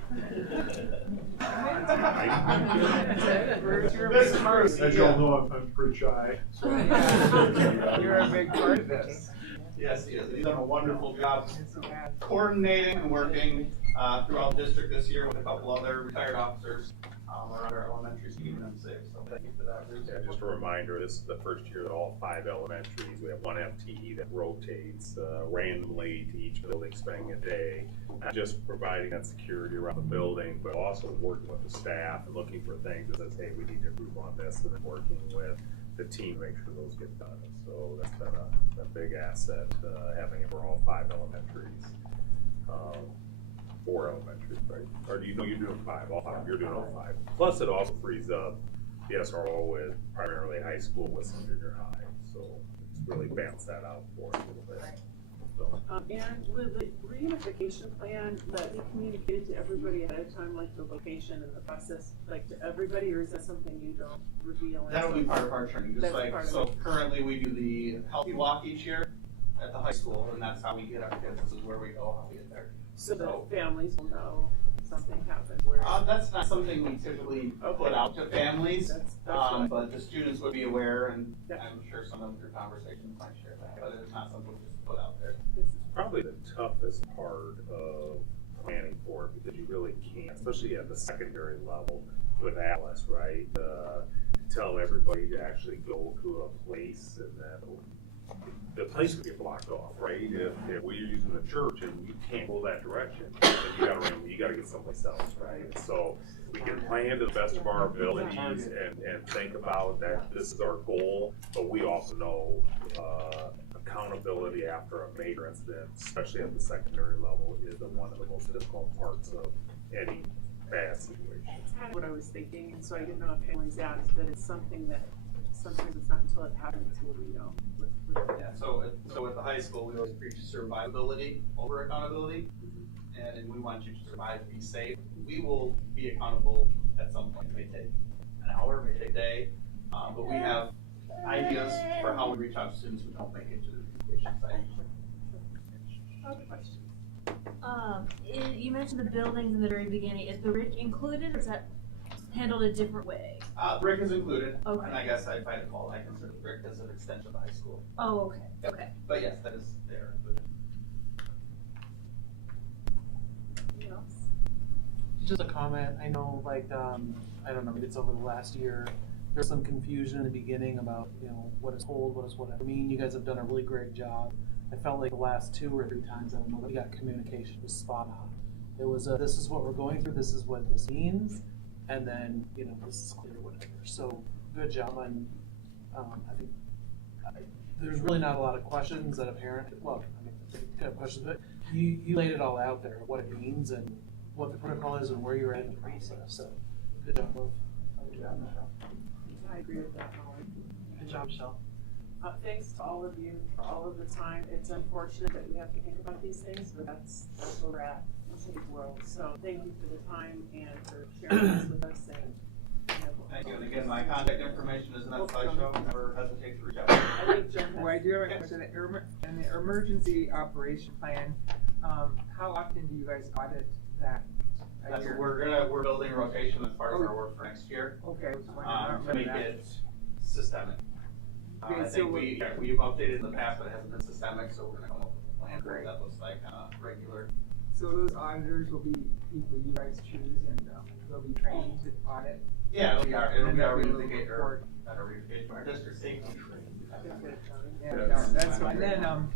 As y'all know, I'm pretty shy. So. You're a big part of this. Yes, he is. He's done a wonderful job coordinating and working throughout the district this year with a couple other retired officers around our elementary, keeping them safe. So thank you for that. Yeah, just a reminder, this is the first year that all 5 elementaries, we have one FTE that rotates randomly to each building, spending a day, not just providing that security around the building, but also working with the staff and looking for things that says, hey, we need to improve on this, and then working with the team to make sure those get done. So that's been a big asset, having it for all 5 elementaries. 4 elementaries, right? Or do you know you're doing 5? All 5, you're doing all 5. Plus, it also frees up the SRO with primarily high school with some junior high. So it's really balance that out for us a little bit. So. And with the reunification plan, that be communicated to everybody ahead of time, like the location and the process, like to everybody, or is that something you don't reveal? That'll be part of our training. Just like, so currently we do the healthy walk each year at the high school, and that's how we get our kids. This is where we go, how we get there. So the families will know something happened where. That's not something we typically put out to families, that's but the students would be aware, and I'm sure some of them through conversations might share that, but it's not something we just put out there. Probably the toughest part of planning for it, because you really can't, especially at the secondary level with Atlas, right? Tell everybody to actually go to a place, and then the place could get blocked off, right? If we're using the church and you can't go that direction, then you gotta get someplace else, right? So we can plan to the best of our abilities and think about that this is our goal, but we also know accountability after a major incident, especially at the secondary level, is one of the most difficult parts of any bad situation. That's kind of what I was thinking, and so I didn't know if families asked, but it's something that sometimes it's not until it happens will we know. Yeah, so at the high school, we always preach survivability over accountability, and we want you to survive, be safe. We will be accountable at some point. It may take an hour, it may take a day, but we have ideas for how we reach out to students who don't make it to the education site. Other questions? You mentioned the buildings in the very beginning. Is the RIC included, or is that handled a different way? RIC is included, Okay. and I guess by default, I consider RIC as an extension of the high school. Oh, okay. Yep. Okay. But yes, that is there included. Anything else? Just a comment. I know, like, I don't know, maybe it's over the last year. There's some confusion in the beginning about, what is hold, what does whatever mean. You guys have done a really great job I felt like the last 2 or 3 times, I don't know, we got communication was spot on. It was this is what we're going through, this is what this means, and then, you know, this is clear, whatever. So, good job, and I think there's really not a lot of questions that a parent, well, I mean, they have questions, but you laid it all out there, what it means and what the protocol is and where you're at in the process. So, good job, both. Good job, Michelle. I agree with that, Molly. Good job, Michelle. Thanks to all of you for all of the time. It's unfortunate that we have to think about these things, but that's where we're at in today's world. So thank you for the time and for sharing this with us. And thank you. And again, my contact information is in that slideshow. Never hesitate to reach out. Well, I do have a question. In the emergency operation plan, how often do you guys audit that? That's what we're building a rotation as part of our work for next year. Okay. To make it systemic. Okay, I think we've updated in the past, but it hasn't been systemic, so we're going to come up with a plan for what that looks like regular. So those auditors will be people you guys choose, and they'll be trained to audit. Yeah, it'll be our reunification, our district safety training. Yeah, no, that's fine. And then,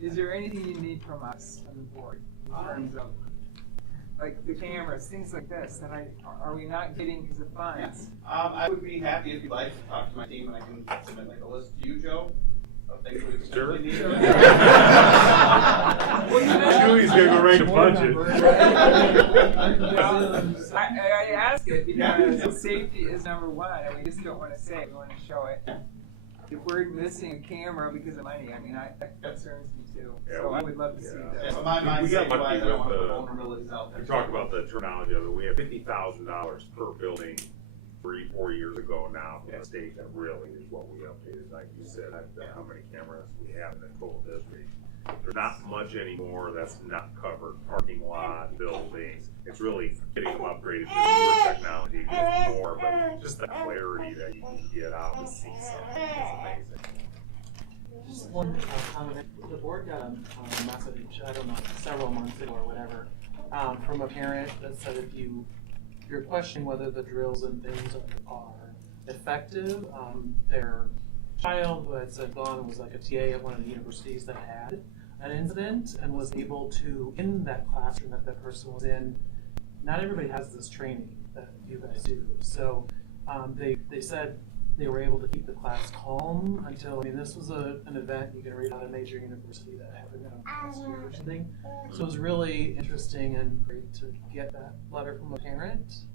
is there anything you need from us on the board in terms of, like the cameras, things like this, that are we not getting because of funds? I would be happy if you'd like to talk to my team, and I can submit like a list to you, Joe, of things we potentially need. I knew he's gonna go right to budget. I ask it because safety is number 1, and we just don't want to say it, we want to show it. If we're missing a camera because of money, I mean, that concerns me too. Yeah, so I would love to see that. Yeah, my mind's we got wise, lucky I don't want with the vulnerabilities out there. we talked about the terminology of it. We have $50,000 per building 3-4 years ago now from the state. That really is what we updated. Like you said, how many cameras we have in the total district. There's not much anymore that's not covered. Parking lot, buildings. It's really getting them upgraded to newer technology, just more, but just the clarity that you can get out to see something is amazing. Just one comment. The board got a message, I don't know, several months ago or whatever, from a parent that said if you're questioning whether the drills and things are effective, their child who had gone was like a TA at one of the universities that had an incident and was able to, in that classroom that that person was in, not everybody has this training that you guys do. So they said they were able to keep the class calm until, I mean, this was an event you can read on a major university that happened last year or something. So it was really interesting and great to get that letter from a parent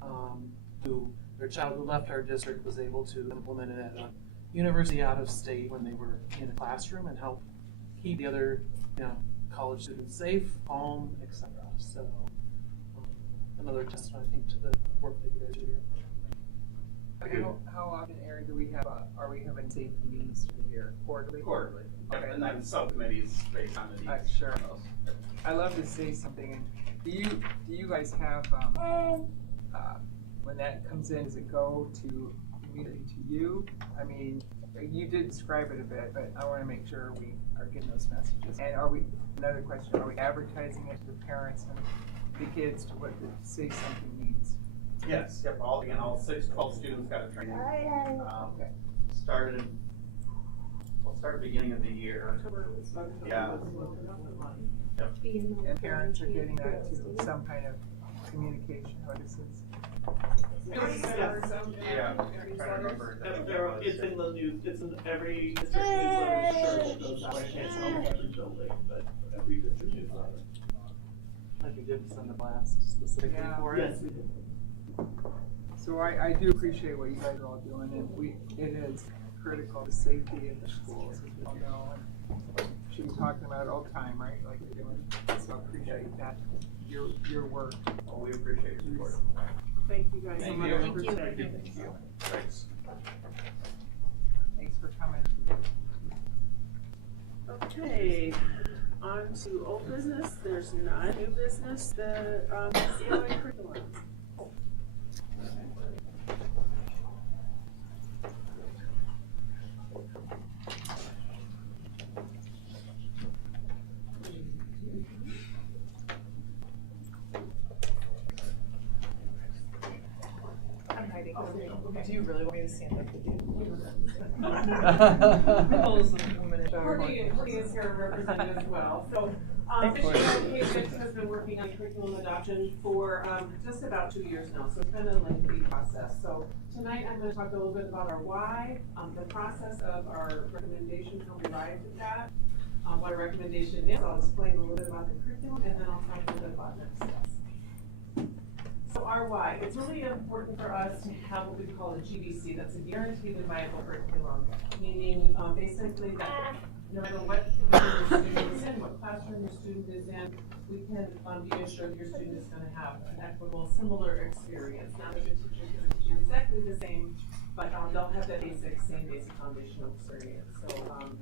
who, their child who left our district was able to implement it at a university out of state when they were in a classroom and help keep the other, college students safe, calm, etc. So another testament, I think, to the work that you guys are doing. How often, Aaron, do we have? Are we having safety meetings through the year? Quarterly. Quarterly. Okay. And then subcommittees based on the needs. Sure. I love to say something. Do you guys have when that comes in? Does it go to immediately to you? I mean, you did describe it a bit, but I want to make sure we are getting those messages. And another question, are we advertising it to the parents and the kids to what the say something means? Yes, yep, all 12 students got a training. Started beginning of the year. Yeah. Yep. And parents are getting that to some kind of communication notices. Yeah, I'm trying to remember. It's in the news, it's in every district newsletter, sure, it goes out. I can't tell every building, but every district newsletter. Like you did send a blast specifically for it. Yes, we did. So I do appreciate what you guys are all doing, and it is critical to safety in the schools, as we all know, and should be talking about it all the time, right? Like you're doing. So I appreciate that, your work. Well, we appreciate your support. Thank you guys so much. Thank you. Thanks. Thanks for coming. Okay, on to old business. There's not new business. The COA curriculum. Do you really want me to stand up with you? Courtney is here representing as well. So, Fishing Education has been working on curriculum adoption for just about 2 years now, so it's been a lengthy process. So tonight I'm going to talk a little bit about our why, the process of our recommendation, how we arrived at that, what our recommendation is. I'll explain a little bit about the curriculum, and then I'll talk a little bit about next steps. So our why, it's really important for us to have what we call a GVC, that's a guaranteed and viable curriculum, meaning basically that no matter what your student is in, what classroom your student is in, we can be assured your student is going to have an equitable, similar experience. Not that your teacher is going to teach you exactly the same, but they'll have that same basic foundational experience. So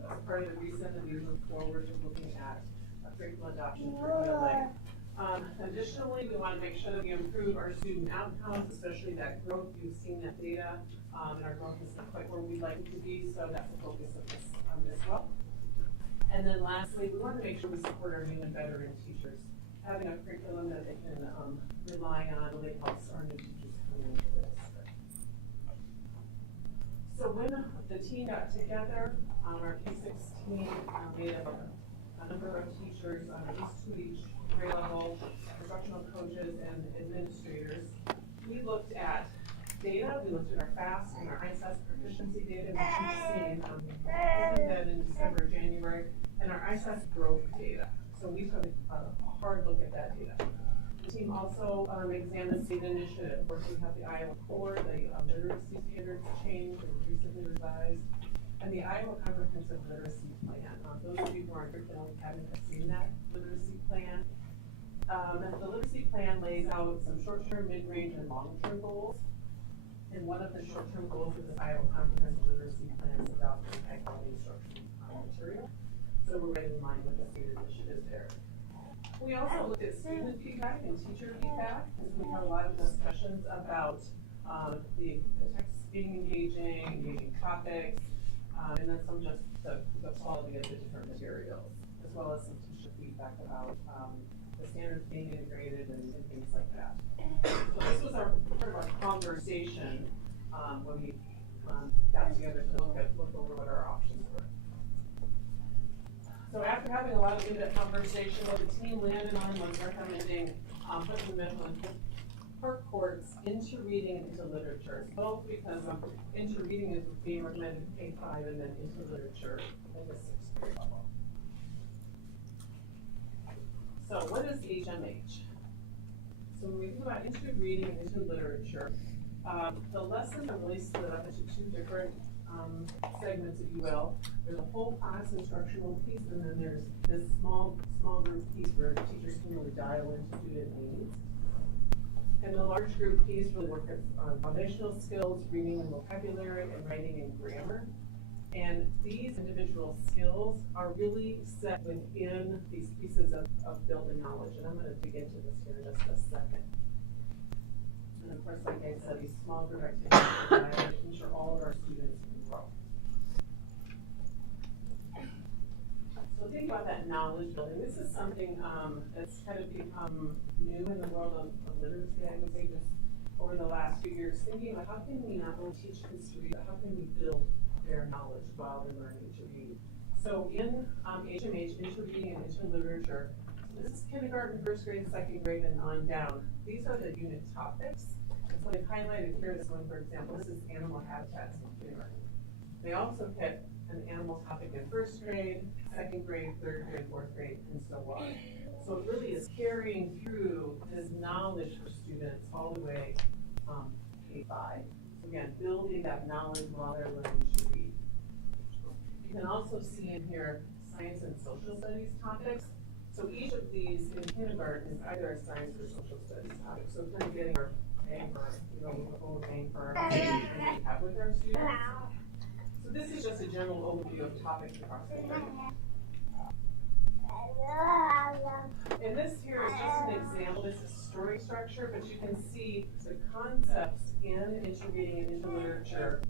as part of the reason that we move forward to looking at a curriculum adoption for ELA. Additionally, we want to make sure that we improve our student outcomes, especially that growth. You've seen that data, and our growth is not quite where we'd like it to be, so that's the focus of this as well. And then lastly, we want to make sure we support our new and veteran teachers. Having a curriculum that they can rely on really helps our new teachers come into this. So when the team got together, our K-6 team made up a number of teachers, at least 2 each grade level, instructional coaches, and administrators. We looked at data, we looked at our FAST and our ISASS proficiency data, which you've seen that in December, January, and our ISASS growth data. So we took a hard look at that data. The team also examined state initiative. Of course, we have the Iowa Core, the literacy standards changed and recently revised, and the Iowa Comprehensive Literacy Plan. Those of you who are in Curriculum Academy have seen that literacy plan. The literacy plan lays out some short-term, mid-range, and long-term goals. And one of the short-term goals of this Iowa Comprehensive Literacy Plan is adopting high-quality instructional material. So we're right in line with the state initiative there. We also looked at student feedback and teacher feedback, because we had a lot of discussions about the text being engaging topics, and then some just the quality of the different materials, as well as some teacher feedback about the standards being integrated and things like that. So this was part of our conversation when we got together to look over what our options were. So after having a lot of in-depth conversation, what the team landed on was recommending putting Mifflin Park Courts into reading and into literature, both because into reading is being recommended K-5 and then into literature at the 6th grade level. So what is HMH? So when we think about into reading and into literature, the lessons are really split up into 2 different segments, if you will. There's a whole class instructional piece, and then there's this small group piece where teachers can really dial into student needs. And the large group piece really works on foundational skills, reading and vocabulary, and writing and grammar. And these individual skills are really set within these pieces of building knowledge. And I'm going to dig into this here in just a second. And of course, like I said, these small group activities are making sure all of our students can grow. So think about that knowledge building. This is something that's kind of become new in the world of literacy, I would say, just over the last few years, thinking about how can we not only teach kids to read, but how can we build their knowledge while they're learning to read. So in HMH, into reading and into literature, this is kindergarten, 1st grade, 2nd grade, and on down. These are the unit topics. And so they've highlighted here this one, for example, this is animal habitats in kindergarten. They also pick an animal topic in 1st grade, 2nd grade, 3rd grade, 4th grade, and so on. So it really is carrying through this knowledge for students all the way K-5. Again, building that knowledge while they're learning to read. You can also see in here science and social studies topics. So each of these in kindergarten is either a science or social studies topic. So kind of getting our bang for, what we're paying for our money that we have with our students. So this is just a general overview of topics across the curriculum. And this here is just an example. This is story structure, but you can see the concepts in into reading and into literature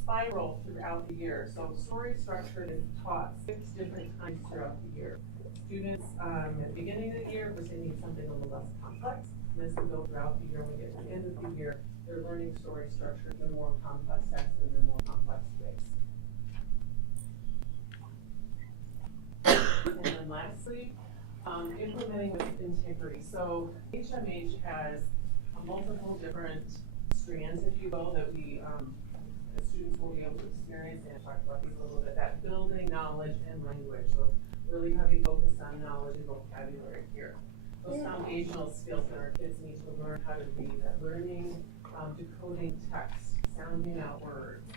spiral throughout the year. So story structure is taught 6 different times throughout the year. Students at the beginning of the year, we're saying something a little less complex. And as we go throughout the year, when we get to the end of the year, they're learning story structure in more complex texts and in more complex ways. previously, implementing with integrity. So HMH has multiple different strands, if you will, that we, the students will be able to experience, and talk about these a little bit, that building knowledge and language. So really heavy focus on knowledge and vocabulary here. Those foundational skills that our kids need to learn how to read, that learning, decoding text, sounding out words,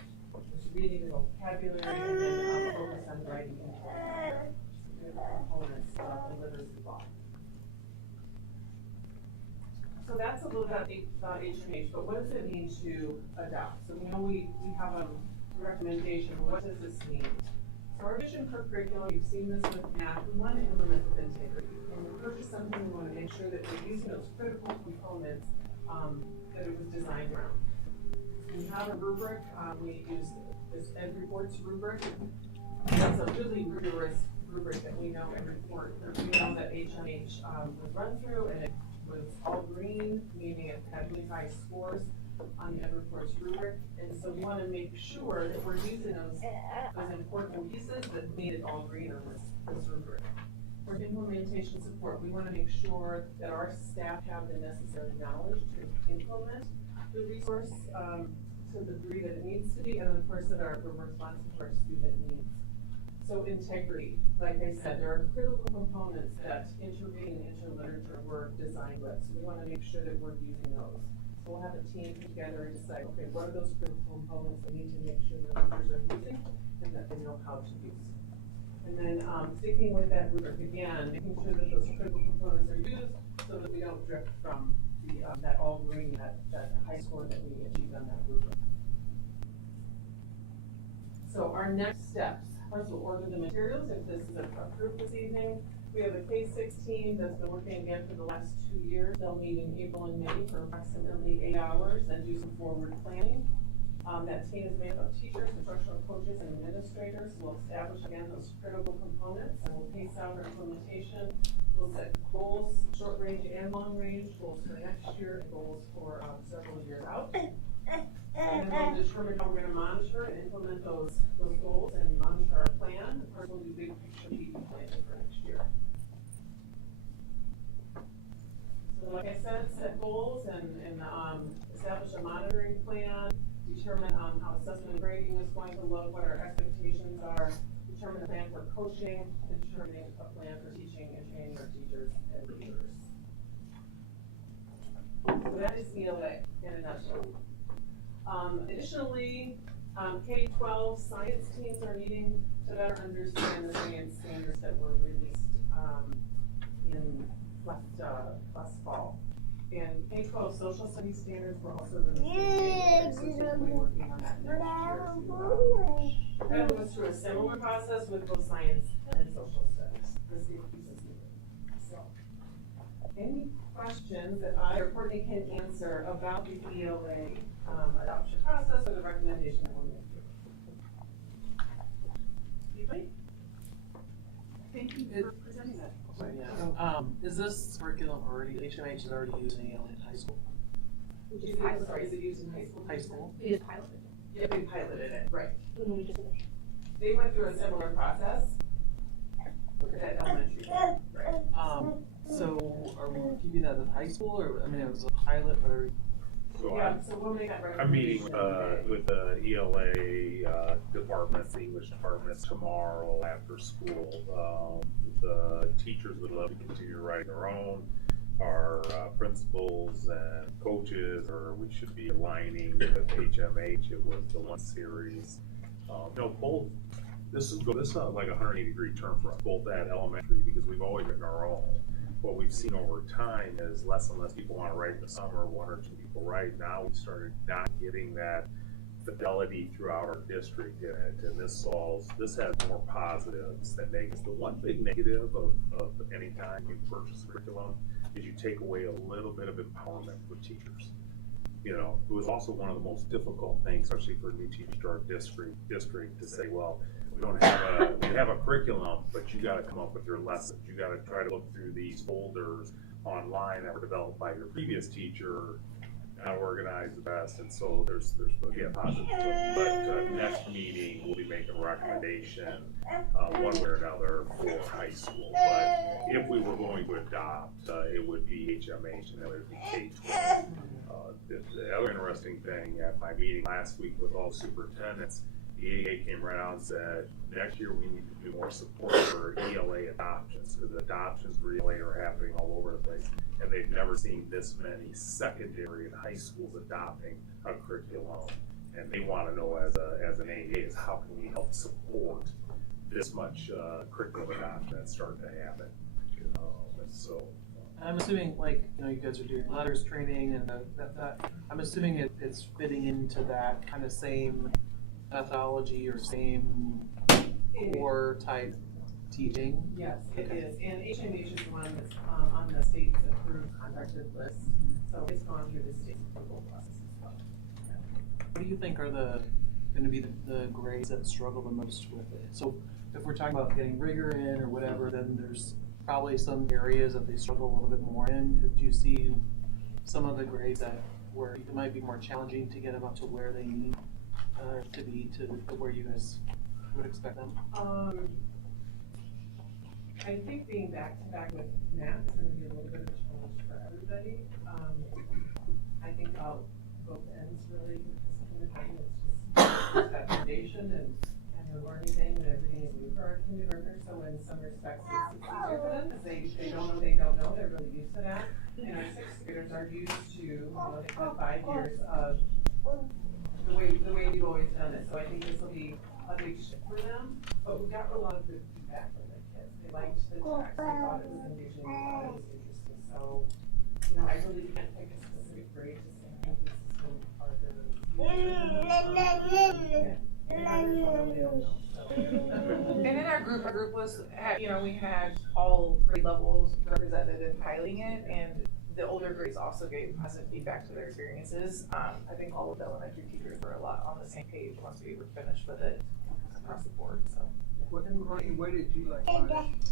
just reading the vocabulary, and then focus on writing and components of the literacy block. So that's a little bit about HMH, but what does it mean to adopt? So we know we have a recommendation, but what does this mean? So our vision for curriculum, you've seen this with math, we want to implement with integrity. When we purchase something, we want to make sure that we're using those critical components that it was designed around. We have a rubric, we use this Ed Reports rubric. That's a really rigorous rubric that we know and report. We know that HMH was run through, and it was all green, meaning it had really high scores on the Ed Reports rubric. And so we want to make sure that we're using those important pieces that made it all green on this rubric. For implementation support, we want to make sure that our staff have the necessary knowledge to implement the resource to the degree that it needs to be, and of course that we're responsive to our student needs. So integrity, like I said, there are critical components that interreading and interliterature were designed with, so we want to make sure that we're using those. So we'll have a team together and decide, okay, what are those critical components we need to make sure that teachers are using and that they know how to use. And then sticking with that rubric again, making sure that those critical components are used so that we don't drift from the, that all green, that high score that we achieved on that rubric. So our next steps. First, we'll order the materials if this is approved this evening. We have a K-6 team that's been working again for the last 2 years. They'll meet in April and May for approximately 8 hours and do some forward planning. That team is made up of teachers, instructional coaches, and administrators. We'll establish again those critical components, and we'll pace out our implementation. We'll set goals, short range and long range, goals for next year, and goals for several years out. And then we'll determine how we're going to monitor and implement those goals and monitor our plan. Of course, we'll do big picture PD planning for next year. So like I said, set goals and establish a monitoring plan, determine how assessment and grading is going to look, what our expectations are, determine a plan for coaching, and determining a plan for teaching and training our teachers and leaders. So that is ELA in a nutshell. Additionally, K-12 science teams are needing to better understand the science standards that were released in last fall. And K-12 social studies standards were also released, so we'll be working on that next year. That was through a similar process with both science and social studies. So, any questions that I or Courtney can answer about the ELA adoption process or the recommendation that we're making? Anybody? Thank you for presenting that. Is this curriculum already, HMH is already using ELA in high school? Sorry, is it used in high school? High school? We just piloted. Yeah, we piloted it, right. We just finished. They went through a similar process at elementary, right? So are we keeping that in high school, or, I mean, it was a pilot, but are So yeah, so we'll make that I'm meeting recommendation. with the ELA departments, the English departments tomorrow after school. The teachers would love to continue writing their own. Our principals and coaches, or we should be aligning with HMH. It was the one series. Both. This is like a 180-degree turn for us, both at elementary, because we've always written our own. What we've seen over time is less and less people want to write in the summer, 1 or 2 people write. Now we started not getting that fidelity throughout our district in it, and this has more positives than negatives. The one big negative of any time you purchase a curriculum is you take away a little bit of empowerment for teachers. It was also one of the most difficult things, especially for new teachers to our district to say, well, we have a curriculum, but you got to come up with your lessons. You got to try to look through these folders online that were developed by your previous teacher, how to organize the best, and so there's going to be a positive. But next meeting we'll be making a recommendation one way or another for high school. But if we were going to adopt, it would be HMH and then it would be K-12. The other interesting thing at my meeting last week with all superintendents, the EAA came right out and said, next year we need to do more support for ELA adoptions, because adoptions for ELA are happening all over the place. And they've never seen this many secondary and high schools adopting a curriculum. And they want to know as an AA is how can we help support this much curriculum adoption that's starting to happen. So I'm assuming, like, you guys are doing letters training and that I'm assuming it's fitting into that kind of same methodology or same core type teaching. Yes, it is. And HMH is the one that's on the state's approved contracted list. So it's gone through the state's approval process as well. What do you think are going to be the grades that struggle the most with it? So if we're talking about getting rigor in or whatever, then there's probably some areas that they struggle a little bit more in. Do you see some of the grades that where it might be more challenging to get them up to where they need to be to where you guys would expect them? I think being back to back with math is going to be a little bit of a challenge for everybody. I think about both ends really with this kind of thing. It's just that foundation and the learning thing and everything is new for our kindergartners. So in some respects it's easier for them because they don't know they don't know. They're really used to that. And our sixth graders are used to, they've had 5 years of the way we've always done it. So I think this will be a big shift for them. But we got a lot of good feedback from the kids. They liked the text. They thought it was engaging. They thought it was interesting. So, I really can't pick a specific grade to say I think this is going to be part of the And in our group was, we had all grade levels represented in piloting it, and the older grades also gave positive feedback to their experiences. I think all of the elementary teachers were a lot on the same page once we were finished with it across the board. So, what did you like about it?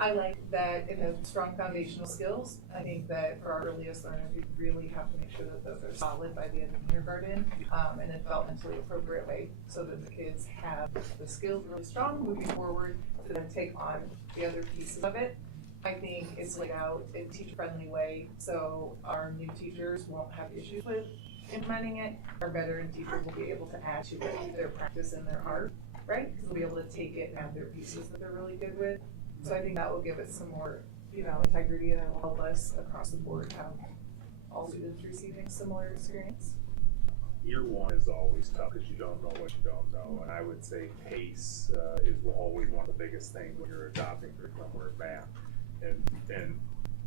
I like that it has strong foundational skills. I think that for our earliest learners, we really have to make sure that those are solid by the end of kindergarten in a developmentally appropriate way so that the kids have the skills really strong moving forward to then take on the other pieces of it. I think it's laid out in a teacher-friendly way so our new teachers won't have issues with implementing it. Our veteran teachers will be able to add to it their practice and their art, right? Because they'll be able to take it and have their pieces that they're really good with. So I think that will give it some more, integrity, and it will help us across the board have all students receiving similar experience. Year one is always tough because you don't know what you don't know, and I would say pace is always one of the biggest things when you're adopting curriculum or math. And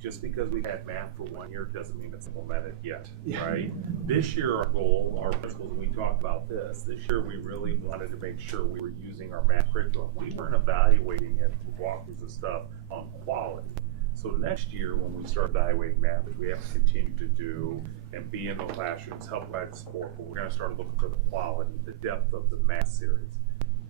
just because we had math for 1 year doesn't mean it's implemented yet, right? This year, our goal, our principles, and we talked about this year we really wanted to make sure we were using our math curriculum. We weren't evaluating it through walkthroughs and stuff on quality. So next year, when we start evaluating math, which we have to continue to do and be in the classrooms, help provide support, but we're gonna start looking for the quality, the depth of the math series.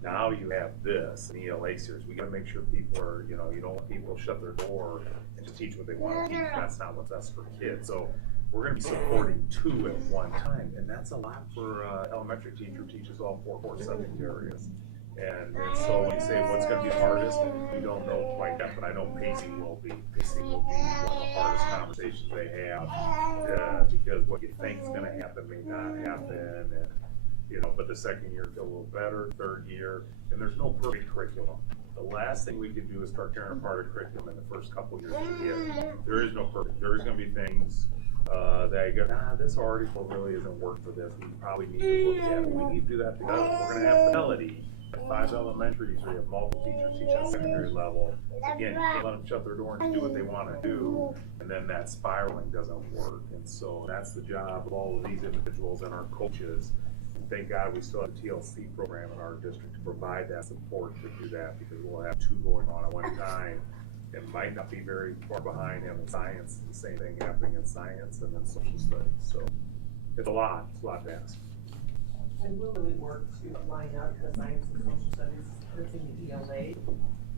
Now you have this, an ELA series. We gotta make sure people are, you don't want people to shut their door and just teach what they want to teach. That's not what's best for kids. So we're gonna be supporting 2 at one time, and that's a lot for elementary teacher who teaches all 4 core subject areas. And so when you say what's gonna be hardest, we don't know quite that, but I know pacing will be. Pacing will be one of the hardest conversations they have because what you think is gonna happen may not happen. And, but the second year feel a little better, third year, and there's no perfect curriculum. The last thing we can do is start tearing apart a curriculum in the first couple years of the year. There is no perfect. There is going to be things that you go, this article really isn't work for this. We probably need to look at it. We need to do that together. We're going to have fidelity at 5 elementaries where you have multiple teachers teach at secondary level. Again, you can't let them shut their door and do what they want to do, and then that spiraling doesn't work. And so that's the job of all of these individuals and our coaches. Thank God we still have a TLC program in our district to provide that support to do that, because we'll have 2 going on at one time. It might not be very far behind in science, the same thing happening in science and then social studies. So it's a lot to ask. And we'll really work to line up the science and social studies that's in the ELA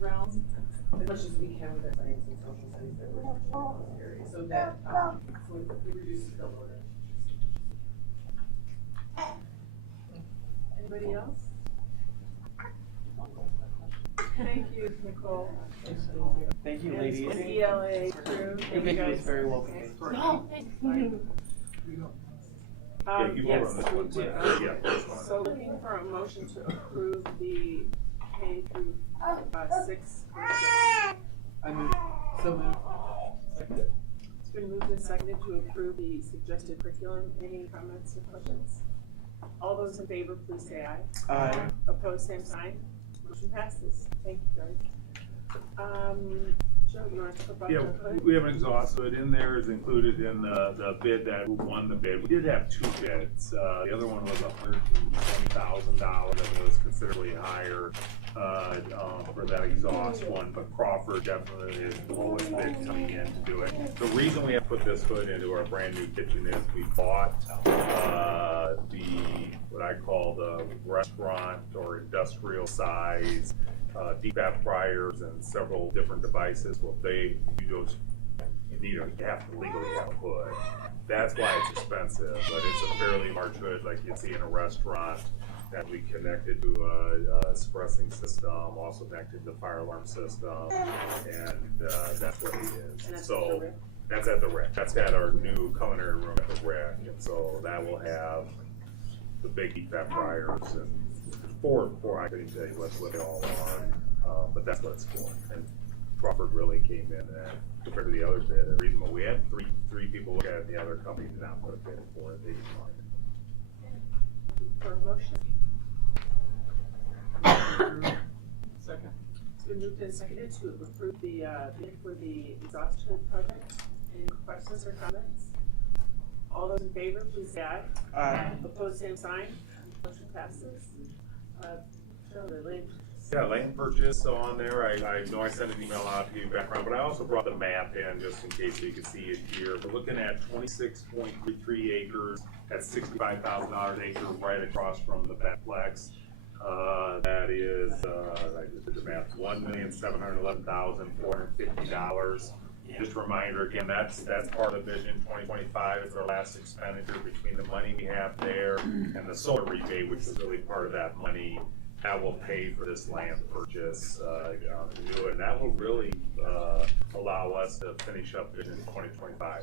realm as much as we can with the science and social studies that we're in those areas, so that we reduce the load. Anybody else? Thank you, Nicole. Thank Thank you, And ladies. the ELA crew, You thank you guys guys. very welcome. No, Yeah, you vote Yes, on this we one. do. Yeah, this one. So looking for a motion to approve the K through 6. I move, so moved. Second. It's been moved and seconded to approve the suggested curriculum. Any comments or questions? All those in favor, please say aye. Aye. Opposed, same sign. Motion passes. Thank you, guys. Joe, you want to talk about the Yeah, hood? we haven't exhausted. In there is included in the bid that who won the bid. We did have 2 bids. The other one was $120,000. It was considerably higher for that exhaust one, but Crawford definitely is the lowest bid coming in to do it. The reason we have put this hood into our brand new kitchen is we bought what I call the restaurant or industrial size deep fat fryers and several different devices. Well, you have to legally have a hood. That's why it's expensive, but it's a fairly large hood like you'd see in a restaurant that we connected to a suppressing system, also connected to the fire alarm system, and that's what it is. So that's at the Rick. That's at our new culinary room at the Rick, and so that will have the big deep fat fryers and four. I couldn't tell you what they all are, but that's what it's for. And Crawford really came in compared to the other bid. The reason why we had three people look at it, the other company did not put a bid for it. They didn't want it. For a motion. Second. It's been moved and seconded to approve the bid for the exhaust hood project. Any questions or comments? All those in favor, please say aye. Aye. Opposed, same sign. Motion passes. Shirley, Lynn. Yeah, land purchase on there. I know I sent an email out to you background, but I also brought the map in just in case so you can see it here. We're looking at 26.33 acres at $65,000 an acre right across from the Betflex. That is, I just did the math, $1,711,450. Just a reminder again, that's part of Vision 2025. It's our last expenditure between the money we have there and the solar rebate, which is really part of that money. That will pay for this land purchase to do it. And that will really allow us to finish up Vision 2025.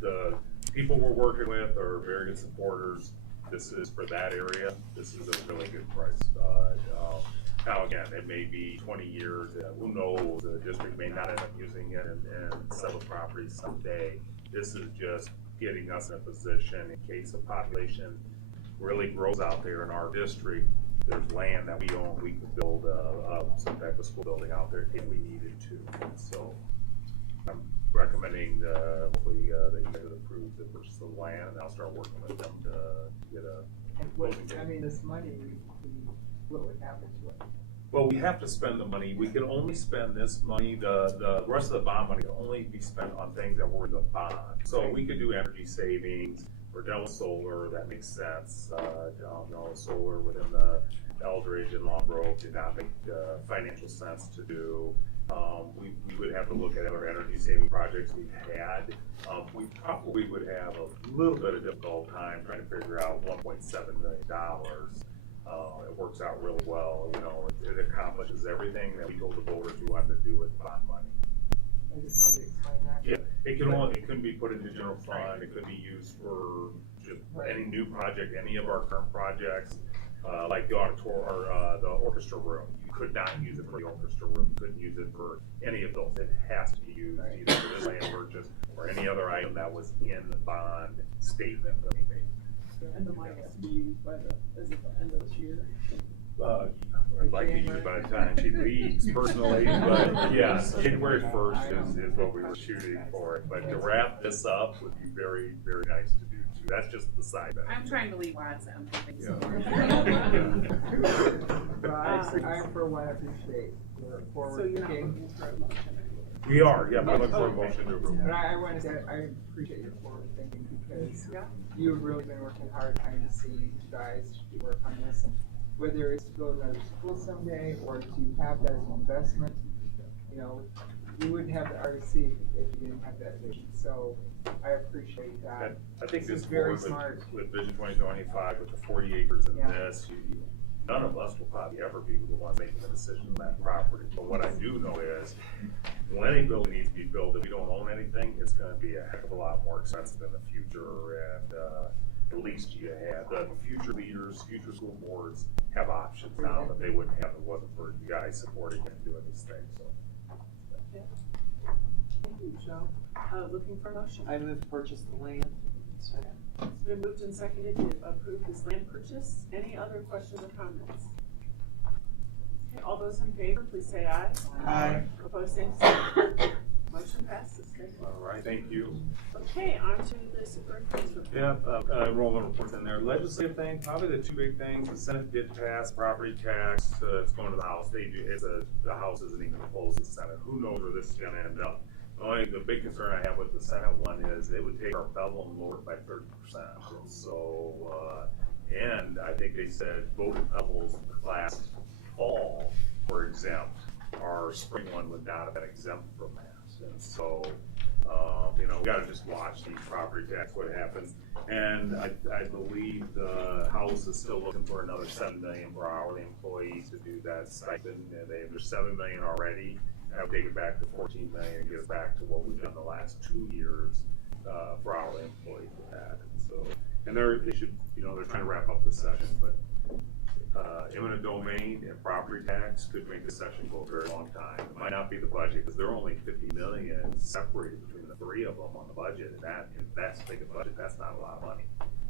The people we're working with are very good supporters. This is for that area. This is a really good price. Now again, it may be 20 years. Who knows? The district may not end up using it and sell the property someday. This is just getting us in a position in case the population really grows out there in our district. There's land that we own. We could build some type of school building out there if we needed to. So I'm recommending hopefully that you guys approve the purchase of the land, and I'll start working with them to get a closing date. This money, what would happen to it? Well, we have to spend the money. We can only spend this money. The rest of the bond money can only be spent on things that were in the bond. So we could do energy savings. We're done with solar. That makes sense. Solar within the Eldridge and Longbrook did not make financial sense to do. We would have to look at other energy saving projects we've had. We probably would have a little bit of difficult time trying to figure out $1.7 million. It works out really well. You know, it accomplishes everything that we told the voters we wanted to do with bond money. I just wanted to explain that. Yeah, it couldn't be put into general fund. It could be used for just any new project, any of our current projects, like the auditorium or the orchestra room. You could not use it for the orchestra room. You couldn't use it for any of those. It has to be used either for this land purchase or any other item that was in the bond statement that we made. And the money has to be used by the end of this year. I'd like to use it by the time she leaves personally, but yes, January 1st is what we were shooting for. But to wrap this up would be very, very nice to do too. That's just the side benefit. I'm trying to leave lots of things. I for one appreciate your forward So you're not thinking. looking for a motion? We are, yeah, we're looking for a motion to approve. But I want to say, I appreciate your forward thinking because you've really been working hard trying to see you guys to work on this. And whether it's to go to another school someday or to have that as an investment, you know, you wouldn't have the RC if you didn't have that vision. So I appreciate that. I think this is very board smart. with Vision 2025 with the 40 acres in this, none of us will probably ever be the ones making the decision on that property. But what I do know is, when a building needs to be built, if we don't own anything, it's gonna be a heck of a lot more expensive in the future. And, at least you have, the future leaders, future school boards have options now that they wouldn't have if it wasn't for you guys supporting and doing these things, so. Thank you, Joe. Looking for a motion. I move to purchase the land. Second. It's been moved and seconded to approve this land purchase. Any other questions or comments? Okay, all those in favor, please say aye. Aye. Opposed, same sign. Motion passes. Thank you. All right, thank you. Okay, on to the superintendent's report. Yeah, enrollment reports in there. Legislative thing, probably the two big things. The Senate did pass property tax. It's going to the House. The House isn't even opposed to the Senate. Who knows where this is going to end up? The big concern I have with the Senate one is they would take our federal and lower it by 30%. So, and I think they said both levels last fall were exempt. Our spring one would not have been exempt from that. And so, we gotta just watch these property tax, what happens. And I believe the House is still looking for another $7 million for hourly employees to do that stipend. And there's $7 million already. I would take it back to $14 million and get it back to what we've done the last 2 years for hourly employees with that. And so, and they should, they're trying to wrap up the session, but eminent domain and property tax could make the session go a very long time. It might not be the budget because there are only $50 million separated between the three of them on the budget, and if that's a big budget, that's not a lot of money.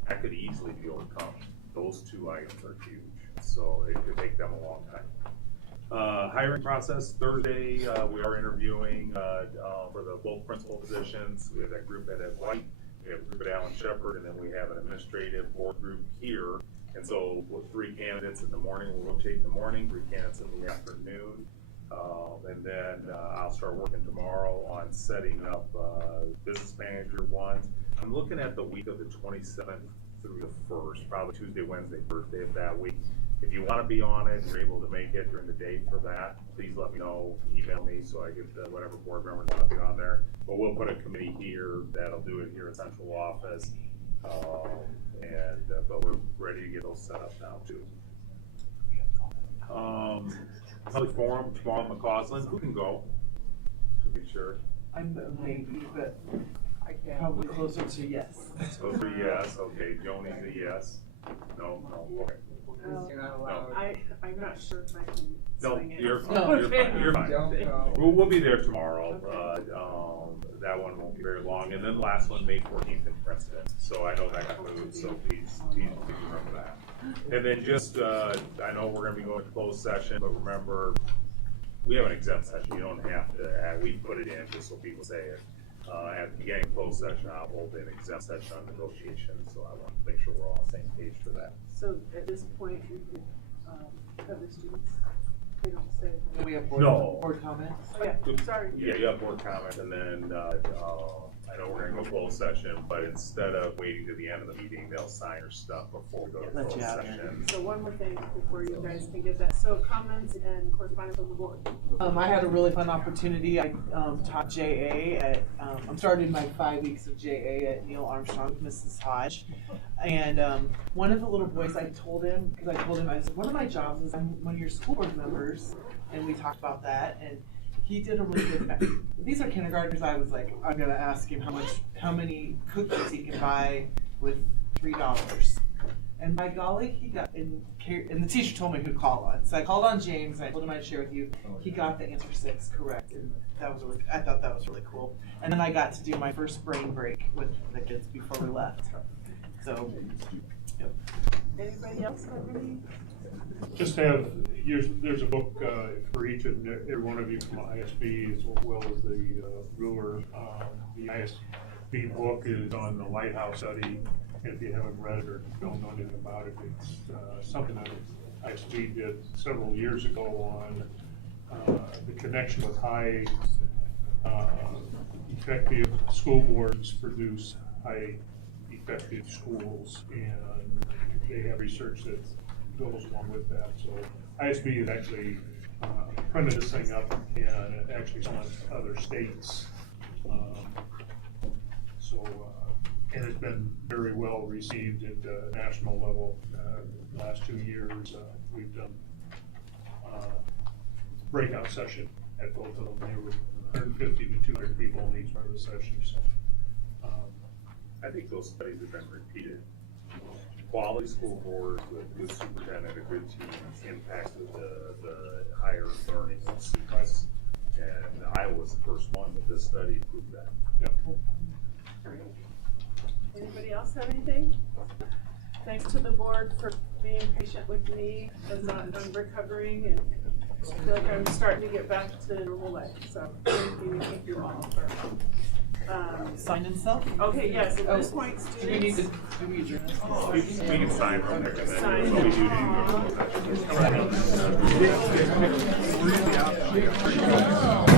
That could easily be overcome. Those two items are huge, so it could take them a long time. Hiring process, Thursday, we are interviewing for the both principal positions. We have that group at Ed White, we have a group at Allen Shepherd, and then we have an administrative board group here. And so with 3 candidates in the morning, we'll rotate in the morning, 3 candidates in the afternoon. And then I'll start working tomorrow on setting up business manager ones. I'm looking at the week of the 27th through the 1st, probably Tuesday, Wednesday, Thursday of that week. If you want to be on it and you're able to make it during the day for that, please let me know, email me so I get whatever board members want to be on there. But we'll put a committee here that'll do it here at central office. But we're ready to get those set up now too. Public forum tomorrow in McCausland. Who can go? To be sure. I'm maybe, but I can probably closer to yes. Closer to yes. Okay, Joni's a yes. No. Okay. You're not allowed. I'm not sure if I can. No, swing it. you're fine. No. You're fine. Don't go. We'll be there tomorrow. That one won't be very long. And then the last one, May 14th in Princeton. So I know that got moved, so please remember that. And then just, I know we're gonna be going to closed session, but remember, we have an exempt session. You don't have to we put it in just so people say it. At the beginning of closed session, I'll hold an exempt session on negotiations, so I want to make sure we're all on the same page for that. So at this point, we can have the students, they don't say. Do we have board comments? Oh, yeah, sorry. Yeah, you have board comments, and then I know we're gonna go closed session, but instead of waiting to the end of the meeting, they'll sign your stuff before we go to closed session. So one more thing before you guys can get that. So comments and correspondence on the board. I had a really fun opportunity. I taught JA at, I'm starting my 5 weeks of JA at Neil Armstrong, Mrs. Hodge. And one of the little boys, I told him, I said, one of my jobs is I'm one of your school board members. And we talked about that. And he did a really good, these are kindergartners. I was like, I'm gonna ask him how many cookies he can buy with $3. And by golly, he got, and the teacher told me who to call on. So I called on James, and I told him I'd share with you. He got the answer 6 correct, and that was I thought that was really cool. And then I got to do my first brain break with the kids before we left. So, yep. Anybody else have any? Just there's a book for each and every one of you from ISB as well as the ruler. The ISB book is on the Lighthouse Study. If you haven't read it or don't know anything about it, it's something that ISB did several years ago on the connection with high effective school boards produce high effective schools, and they have research that goes along with that. So ISB has actually printed this thing up and actually selling other states. and it's been very well received at the national level. Last 2 years, we've done breakout session at both of them. They were 150 to 200 people in each part of the session. So, I think those studies have been repeated. Quality school boards with good superintendent, a good team, impacts of the higher learning of students. And Iowa was the first one, but this study proved that. Yep. Anybody else have anything? Thanks to the board for being patient with me as I'm recovering, and I feel like I'm starting to get back to normal life, so thank you all for. Sign and self? Okay, yes, at this point, Do we need students. to, do we adjourn? We can sign from there. Sign. But we do need to go.